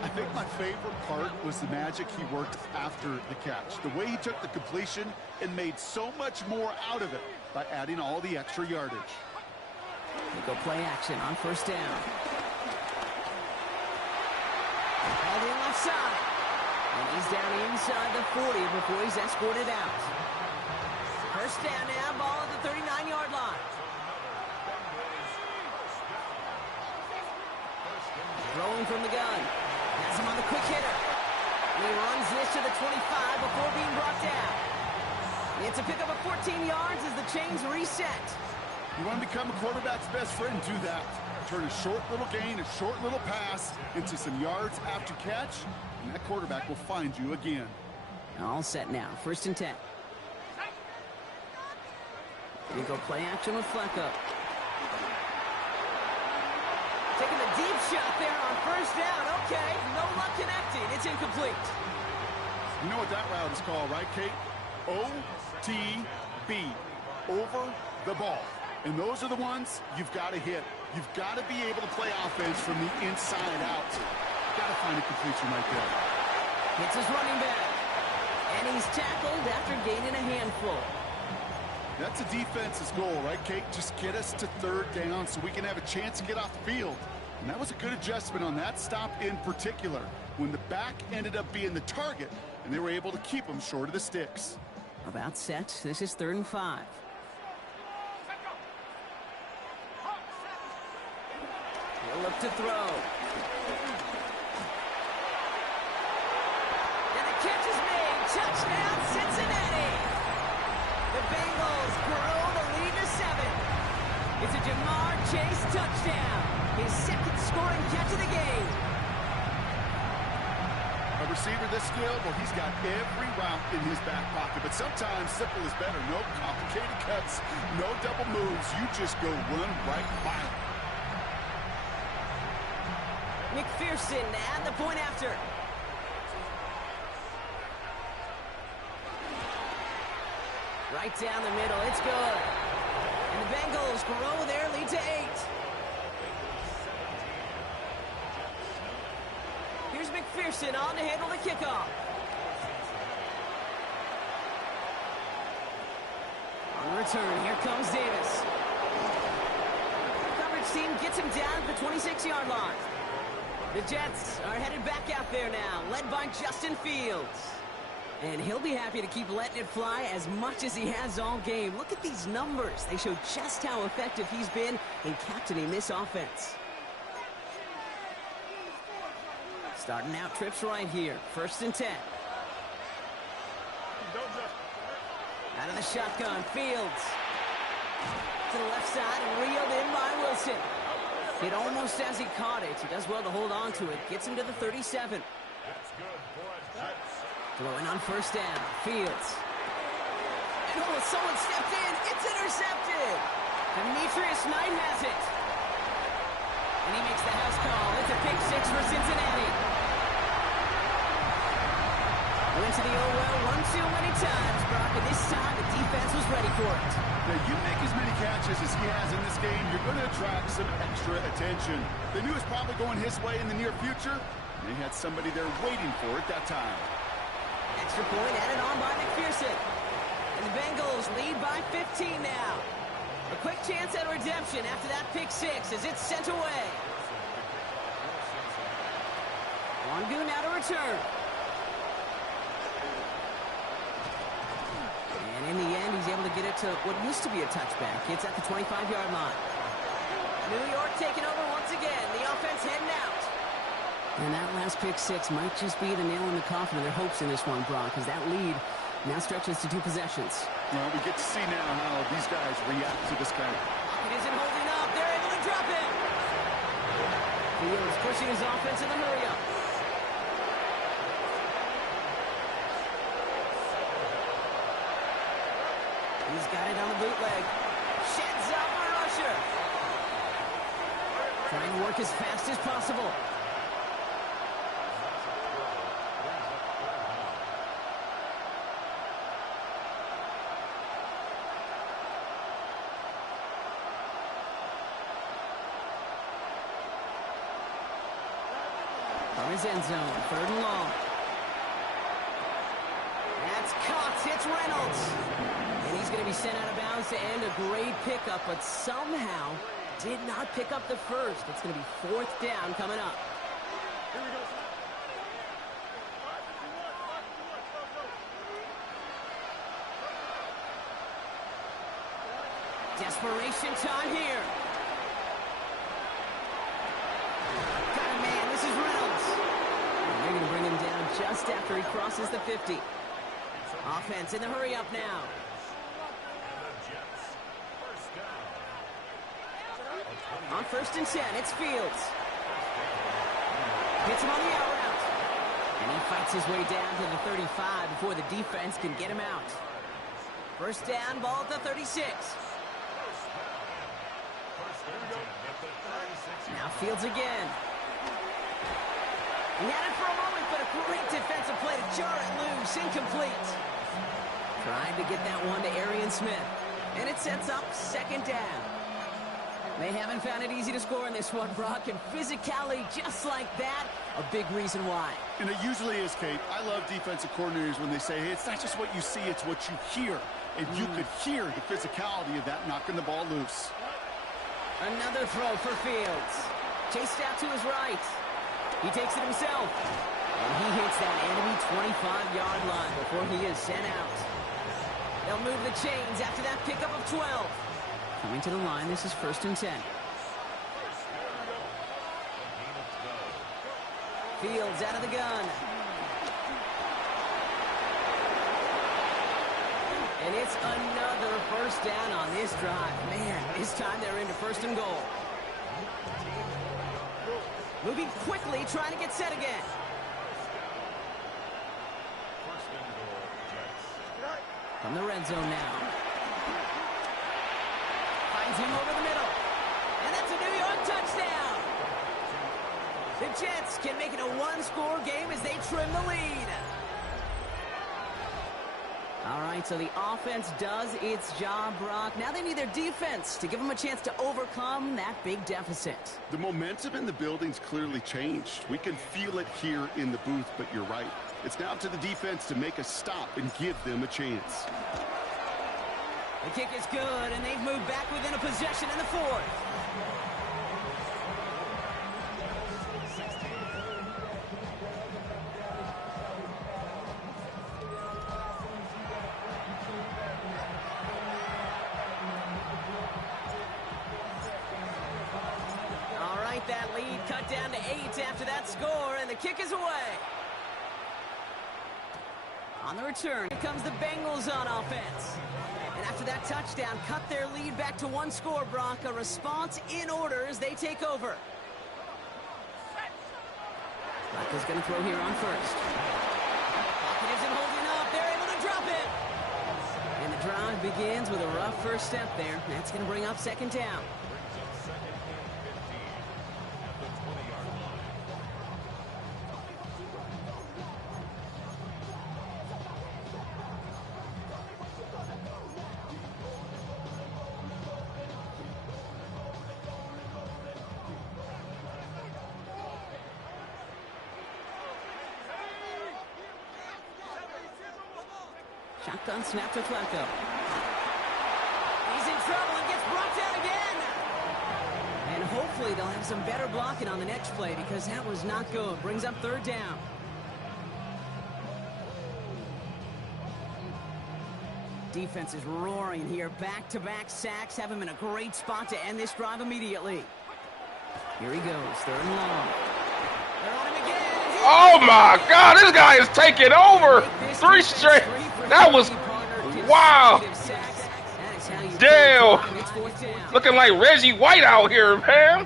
I think my favorite part was the magic he worked after the catch. The way he took the completion and made so much more out of it by adding all the extra yardage. They go play action on 1st down. All the left side. And he's down inside the 40 before he's escorted out. 1st down now, ball at the 39-yard line. Throwing from the gun. Has him on the quick hitter. And he runs this to the 25 before being brought down. It's a pickup of 14 yards as the chains reset. You want to become a quarterback's best friend, do that. Turn a short little gain, a short little pass into some yards after catch, and that quarterback will find you again. All set now. 1st and 10. We go play action with Flacco. Taking the deep shot there on 1st down. Okay, no luck connecting. It's incomplete. You know what that route is called, right, Kate? OTB, over the ball. And those are the ones you've got to hit. You've got to be able to play offense from the inside out. Got to find a completion right there. Hits his running back. And he's tackled after gaining a handful. That's a defense's goal, right, Kate? Just get us to 3rd down so we can have a chance to get off the field. And that was a good adjustment on that stop in particular, when the back ended up being the target, and they were able to keep him short of the sticks. About set. This is 3rd and 5. He'll look to throw. And the catch is made. Touchdown, Cincinnati. The Bengals grow the lead to 7. It's a Jamar Chase touchdown. His 2nd scoring catch of the game. A receiver this skilled, well, he's got every route in his back pocket. But sometimes simple is better. No complicated cuts, no double moves. You just go run right by him. McPherson at the point after. Right down the middle. It's good. And the Bengals grow their lead to 8. Here's McPherson on to handle the kickoff. On the return, here comes Davis. Coverage team gets him down at the 26-yard line. The Jets are headed back out there now, led by Justin Fields. And he'll be happy to keep letting it fly as much as he has all game. Look at these numbers. They show just how effective he's been in captaining this offense. Starting out trips right here. 1st and 10. Out of the shotgun, Fields. To the left side and reeled in by Wilson. Hit almost as he caught it. He does well to hold on to it. Gets him to the 37. Throwing on 1st down. Fields. And oh, someone stepped in. It's intercepted. Demetrius Knight has it. And he makes the house call. It's a pick 6 for Cincinnati. Went to the well, 1-2 many times, Brock, and this time the defense was ready for it. Now, you make as many catches as he has in this game, you're going to attract some extra attention. They knew it was probably going his way in the near future. They had somebody there waiting for it that time. Extra point added on by McPherson. And the Bengals lead by 15 now. A quick chance at redemption after that pick 6 as it's sent away. Wangu now to return. And in the end, he's able to get it to what used to be a touchback. It's at the 25-yard line. New York taking over once again. The offense heading out. And that last pick 6 might just be the nail in the coffin of their hopes in this one, Brock, because that lead now stretches to 2 possessions. Well, we get to see now how these guys react to this kind of... It isn't holding up. They're able to drop it. Fields pushing his offense in the hurry-up. He's got it on the bootleg. Sheds up a rusher. Trying to work as fast as possible. From his end zone, 3rd and long. That's caught. It's Reynolds. And he's going to be sent out of bounds to end a great pickup, but somehow did not pick up the first. It's going to be 4th down coming up. Here we go. Desperation time here. Got a man. This is Reynolds. And they're going to bring him down just after he crosses the 50. Offense in the hurry-up now. On 1st and 10, it's Fields. Hits him on the out route. And he fights his way down to the 35 before the defense can get him out. 1st down, ball at the 36. Now Fields again. He had it for a moment, but a great defensive play to jar it loose. Incomplete. Trying to get that one to Arian Smith. And it sets up 2nd down. They haven't found it easy to score in this one, Brock, and physicality just like that, a big reason why. And it usually is, Kate. I love defensive coordinators when they say, hey, it's not just what you see, it's what you hear. And you could hear the physicality of that knocking the ball loose. Another throw for Fields. Chased out to his right. He takes it himself. And he hits that enemy 25-yard line before he is sent out. They'll move the chains after that pickup of 12. Coming to the line, this is 1st and 10. Fields out of the gun. And it's another 1st down on this drive. Man, this time they're into 1st and goal. Moving quickly, trying to get set again. From the red zone now. Finds him over the middle. And that's a New York touchdown. The Jets can make it a one-score game as they trim the lead. All right, so the offense does its job, Brock. Now they need their defense to give them a chance to overcome that big deficit. The momentum in the building's clearly changed. We can feel it here in the booth, but you're right. It's now up to the defense to make a stop and give them a chance. The kick is good, and they've moved back within a possession in the 4th. All right, that lead cut down to 8 after that score, and the kick is away. On the return, here comes the Bengals on offense. And after that touchdown, cut their lead back to 1 score, Brock. A response in order as they take over. Brock is going to throw here on 1st. Pocket isn't holding up. They're able to drop it. And the drive begins with a rough first step there. That's going to bring up 2nd down. Shotgun snap to Flacco. He's in trouble and gets brought down again. And hopefully they'll have some better blocking on the next play because that was not good. Brings up 3rd down. Defense is roaring here. Back-to-back sacks have him in a great spot to end this drive immediately. Here he goes, 3rd and long. They're on him again. Oh my God, this guy is taking over. 3 straight. That was, wow. Damn. Looking like Reggie White out here, man.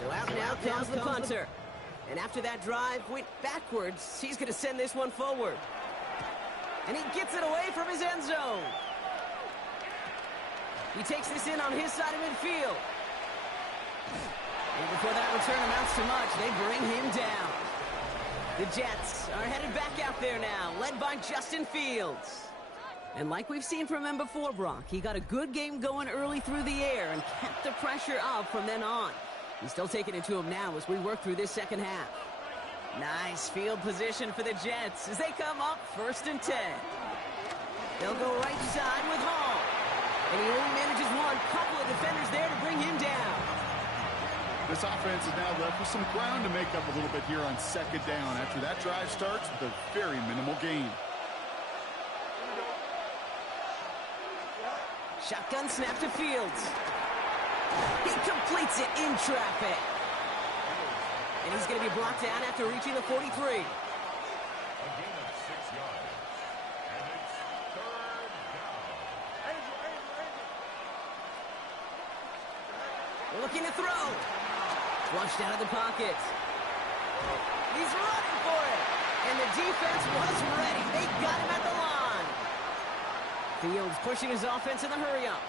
So out now comes the punter. And after that drive went backwards, he's going to send this one forward. And he gets it away from his end zone. He takes this in on his side of midfield. And before that return amounts to much, they bring him down. The Jets are headed back out there now, led by Justin Fields. And like we've seen from him before, Brock, he got a good game going early through the air and kept the pressure up from then on. He's still taking it to him now as we work through this 2nd half. Nice field position for the Jets as they come up 1st and 10. They'll go right side with Hall. And he only manages one. Couple of defenders there to bring him down. This offense is now left with some ground to make up a little bit here on 2nd down after that drive starts with a very minimal gain. Shotgun snap to Fields. He completes it in traffic. And he's going to be brought down after reaching the 43. A gain of 6 yards. And it's 3rd down. Looking to throw. Flushed out of the pocket. He's running for it. And the defense was ready. They got him at the line. Fields pushing his offense in the hurry-up.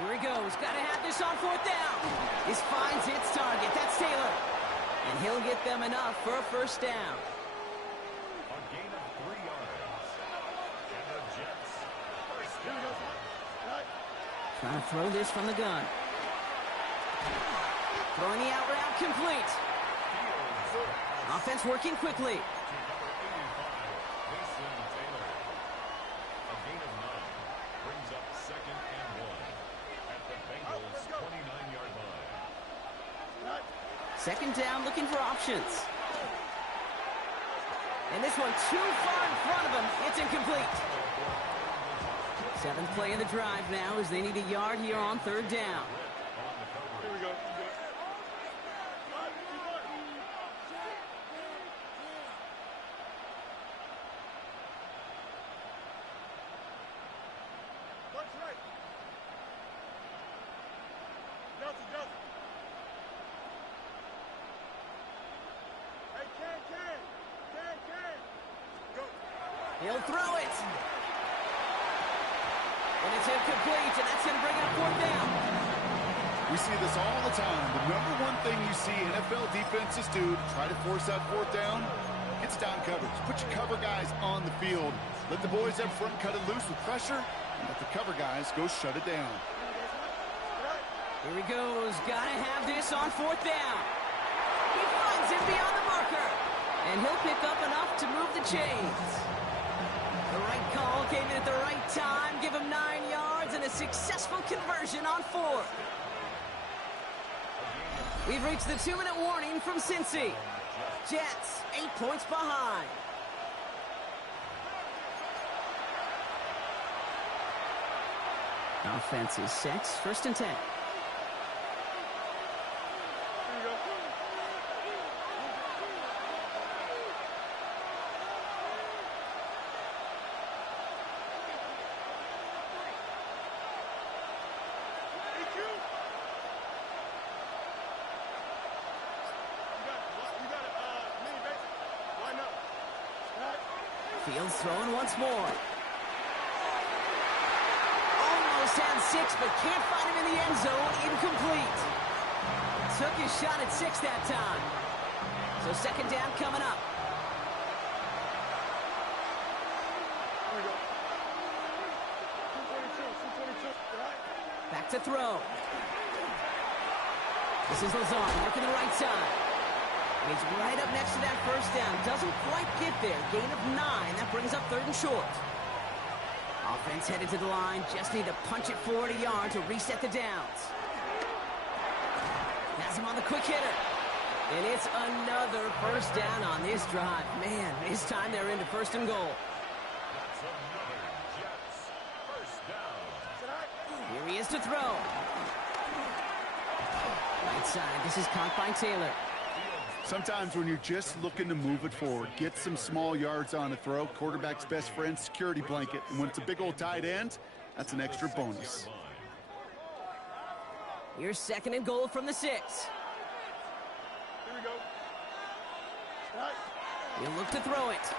Here he goes. Got to have this on 4th down. This finds its target. That's Taylor. And he'll get them enough for a first down. A gain of 3 yards. And the Jets first down. Trying to throw this from the gun. Throwing the out route complete. Offense working quickly. To number 85, Mason Taylor. A gain of 9 brings up 2nd and 1 at the Bengals' 29-yard line. 2nd down, looking for options. And this one too far in front of him. It's incomplete. 7th play of the drive now as they need a yard here on 3rd down. Here we go. He'll throw it. And it's incomplete, and that's going to bring up 4th down. We see this all the time. The number one thing you see NFL defenses do to try to force that 4th down, it's down coverage. Put your cover guys on the field. Let the boys up front cut it loose with pressure, and let the cover guys go shut it down. Here he goes. Got to have this on 4th down. He finds him beyond the marker. And he'll pick up enough to move the chains. The right call came in at the right time. Give him 9 yards and a successful conversion on 4th. We've reached the 2-minute warning from Cincy. Jets, 8 points behind. Offense is set. 1st and 10. Fields throwing once more. Almost had 6, but can't find him in the end zone. Incomplete. Took his shot at 6 that time. So 2nd down coming up. Back to throw. This is Lazard working the right side. And he's right up next to that 1st down. Doesn't quite get there. Gain of 9. That brings up 3rd and short. Offense headed to the line. Just need to punch it 40 yards to reset the downs. Has him on the quick hitter. And it's another 1st down on this drive. Man, this time they're into 1st and goal. That's another Jets first down. Here he is to throw. Right side. This is caught by Taylor. Sometimes when you're just looking to move it forward, get some small yards on a throw, quarterback's best friend, security blanket. And when it's a big old tight end, that's an extra bonus. Here's 2nd and goal from the 6. Here we go. He'll look to throw it.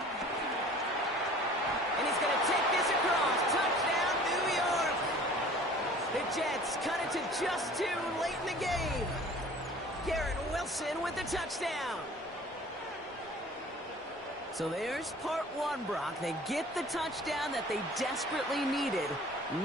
And he's going to take this across. Touchdown, New York. The Jets cut it to just 2 late in the game. Garrett Wilson with the touchdown. So there's part 1, Brock. They get the touchdown that they desperately needed.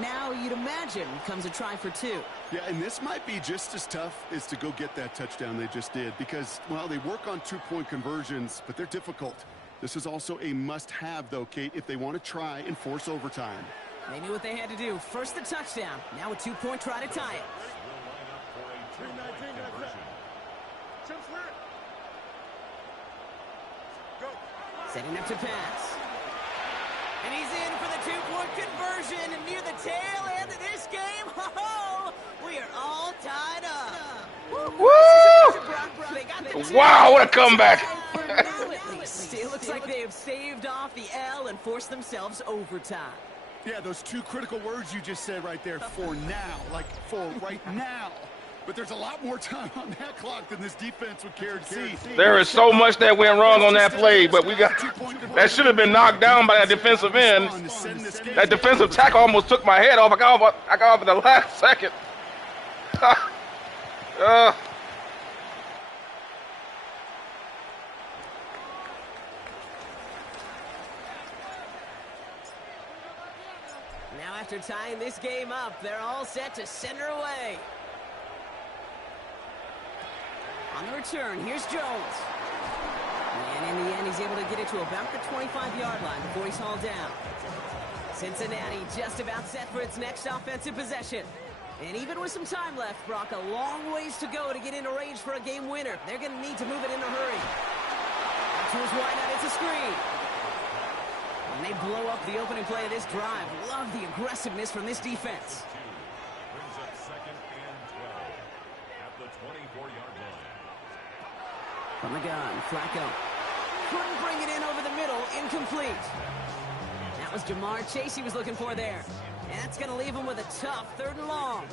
Now you'd imagine comes a try for 2. Yeah, and this might be just as tough as to go get that touchdown they just did because, well, they work on 2-point conversions, but they're difficult. This is also a must-have, though, Kate, if they want to try and force overtime. They knew what they had to do. First the touchdown. Now a 2-point try to tie it. Setting up to pass. And he's in for the 2-point conversion. And near the tail end of this game, we are all tied up. Woo! Wow, what a comeback. For now, at least. It looks like they have staved off the L and forced themselves overtime. Yeah, those two critical words you just said right there, for now, like for right now. But there's a lot more time on that clock than this defense would care to see. There is so much that went wrong on that play, but we got that should have been knocked down by that defensive end. That defensive tackle almost took my head off. I got off at the last second. Now after tying this game up, they're all set to send her away. On the return, here's Jones. And in the end, he's able to get it to about the 25-yard line before he's hauled down. Cincinnati just about set for its next offensive possession. And even with some time left, Brock, a long ways to go to get into range for a game winner. They're going to need to move it in a hurry. Up to his wideout, it's a screen. And they blow up the opening play of this drive. Love the aggressiveness from this defense. Brings up second and 12 at the 24-yard line. From the gun, Flacco. Couldn't bring it in over the middle, incomplete. That was Jamar Chase he was looking for there. And that's going to leave him with a tough 3rd and long.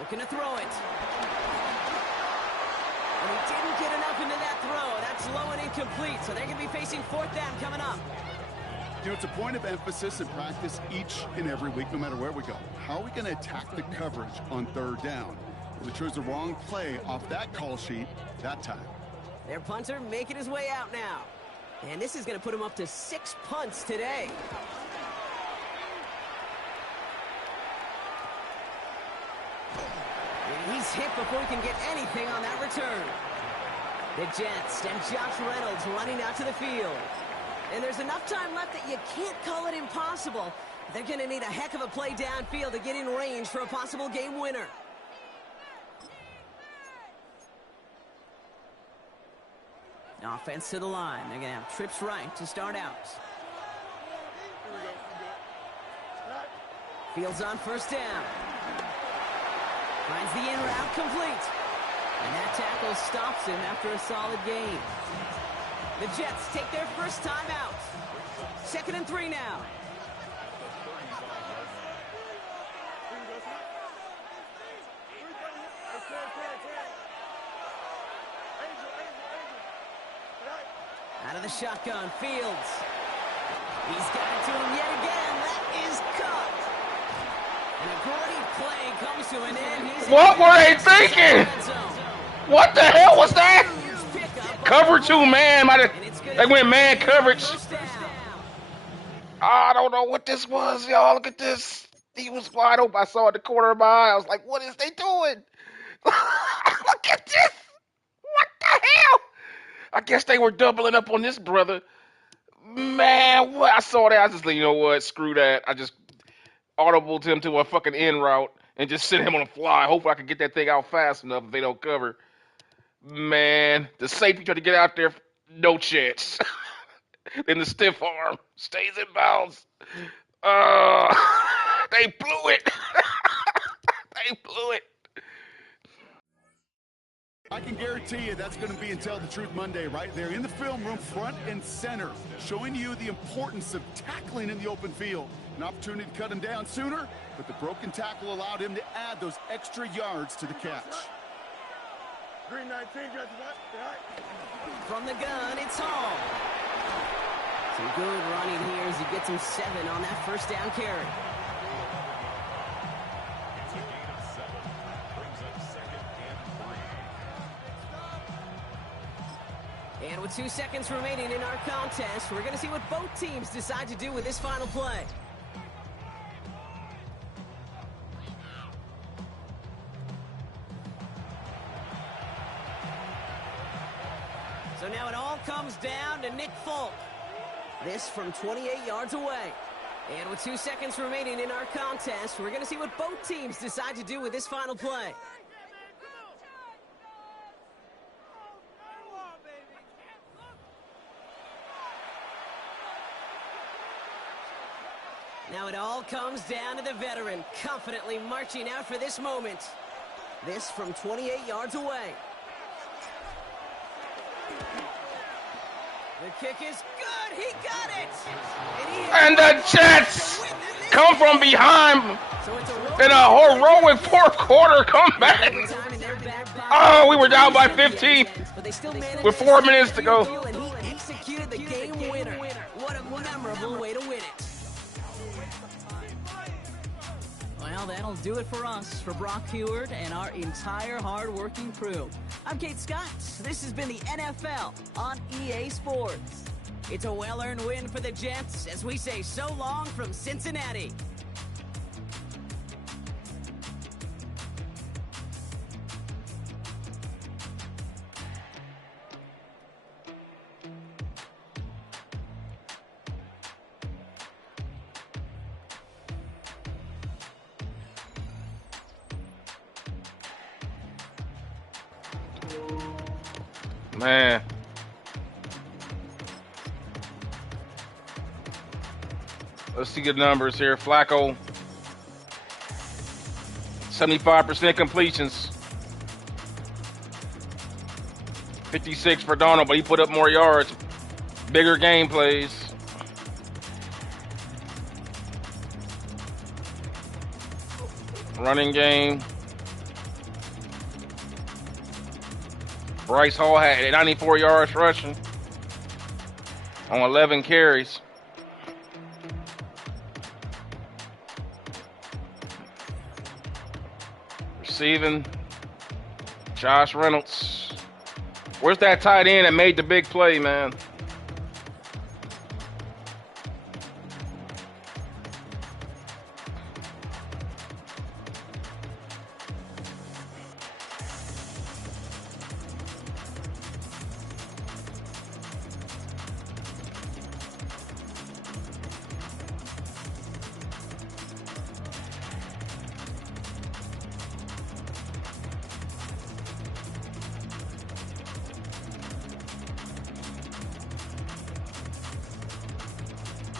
Looking to throw it. And he didn't get enough into that throw. That's low and incomplete, so they're going to be facing 4th down coming up. You know, it's a point of emphasis in practice each and every week, no matter where we go. How are we going to attack the coverage on 3rd down? Well, they chose the wrong play off that call sheet that time. Their punter making his way out now. And this is going to put him up to 6 punts today. And he's hit before he can get anything on that return. The Jets and Josh Reynolds running out to the field. And there's enough time left that you can't call it impossible. They're going to need a heck of a play downfield to get in range for a possible game winner. Offense to the line. They're going to have trips right to start out. Fields on 1st down. Finds the in route complete. And that tackle stops him after a solid gain. The Jets take their first time out. 2nd and 3 now. Out of the shotgun, Fields. He's got it to him yet again. That is caught. And a great play comes to an end. What were they thinking? What the hell was that? Cover 2 man. They went man coverage. I don't know what this was, y'all. Look at this. He was wide open. I saw it at the corner of my eye. I was like, what is they doing? Look at this. What the hell? I guess they were doubling up on this brother. Man, what? I saw that. I just like, you know what? Screw that. I just audibled him to a fucking in route and just sent him on a fly. Hopefully I can get that thing out fast enough if they don't cover. Man, the safety tried to get out there. No chance. Then the stiff arm stays in bounds. They blew it. They blew it. I can guarantee you that's going to be Tell the Truth Monday right there in the film room, front and center, showing you the importance of tackling in the open field. An opportunity to cut him down sooner, but the broken tackle allowed him to add those extra yards to the catch. Green 19, got From the gun, it's Hall. Some good running here as he gets him 7 on that 1st down carry. It's a gain of 7. Brings up 2nd and 3. And with 2 seconds remaining in our contest, we're going to see what both teams decide to do with this final play. So now it all comes down to Nick Folk. This from 28 yards away. And with 2 seconds remaining in our contest, we're going to see what both teams decide to do with this final play. Now it all comes down to the veteran, confidently marching out for this moment. This from 28 yards away. The kick is good. He got it. And the Jets come from behind So it's in a heroic fourth quarter comeback. Oh, we were down by 15 with 4 minutes to go. And he executed the game winner. What a memorable way to win it. Well, that'll do it for us, for Brock Heward and our entire hard-working crew. I'm Kate Scott. This has been the NFL on EA Sports. It's a well-earned win for the Jets as we say so long from Cincinnati. Man. Let's see the numbers here. Flacco, 75% completions. 56 for Donald, but he put up more yards. Bigger game plays. Running game. Bryce Hall had 94 yards rushing on 11 carries. Receiving, Josh Reynolds. Where's that tight end that made the big play, man?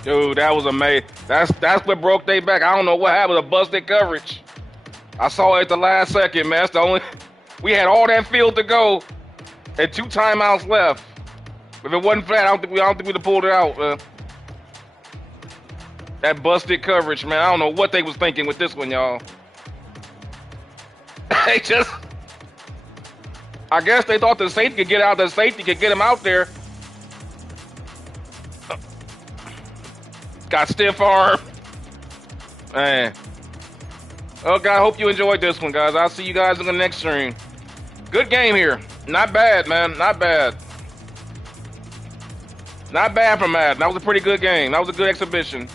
Dude, that was amazing. That's what broke their back. I don't know what happened to busted coverage. I saw it at the last second, man. That's the only. We had all that field to go, and 2 timeouts left. If it wasn't flat, I don't think we'd have pulled it out, man. That busted coverage, man. I don't know what they was thinking with this one, y'all. They just. I guess they thought the safety could get out. The safety could get him out there. Got stiff arm. Man. Okay, I hope you enjoyed this one, guys. I'll see you guys in the next stream. Good game here. Not bad, man. Not bad. Not bad for Madden. That was a pretty good game. That was a good exhibition.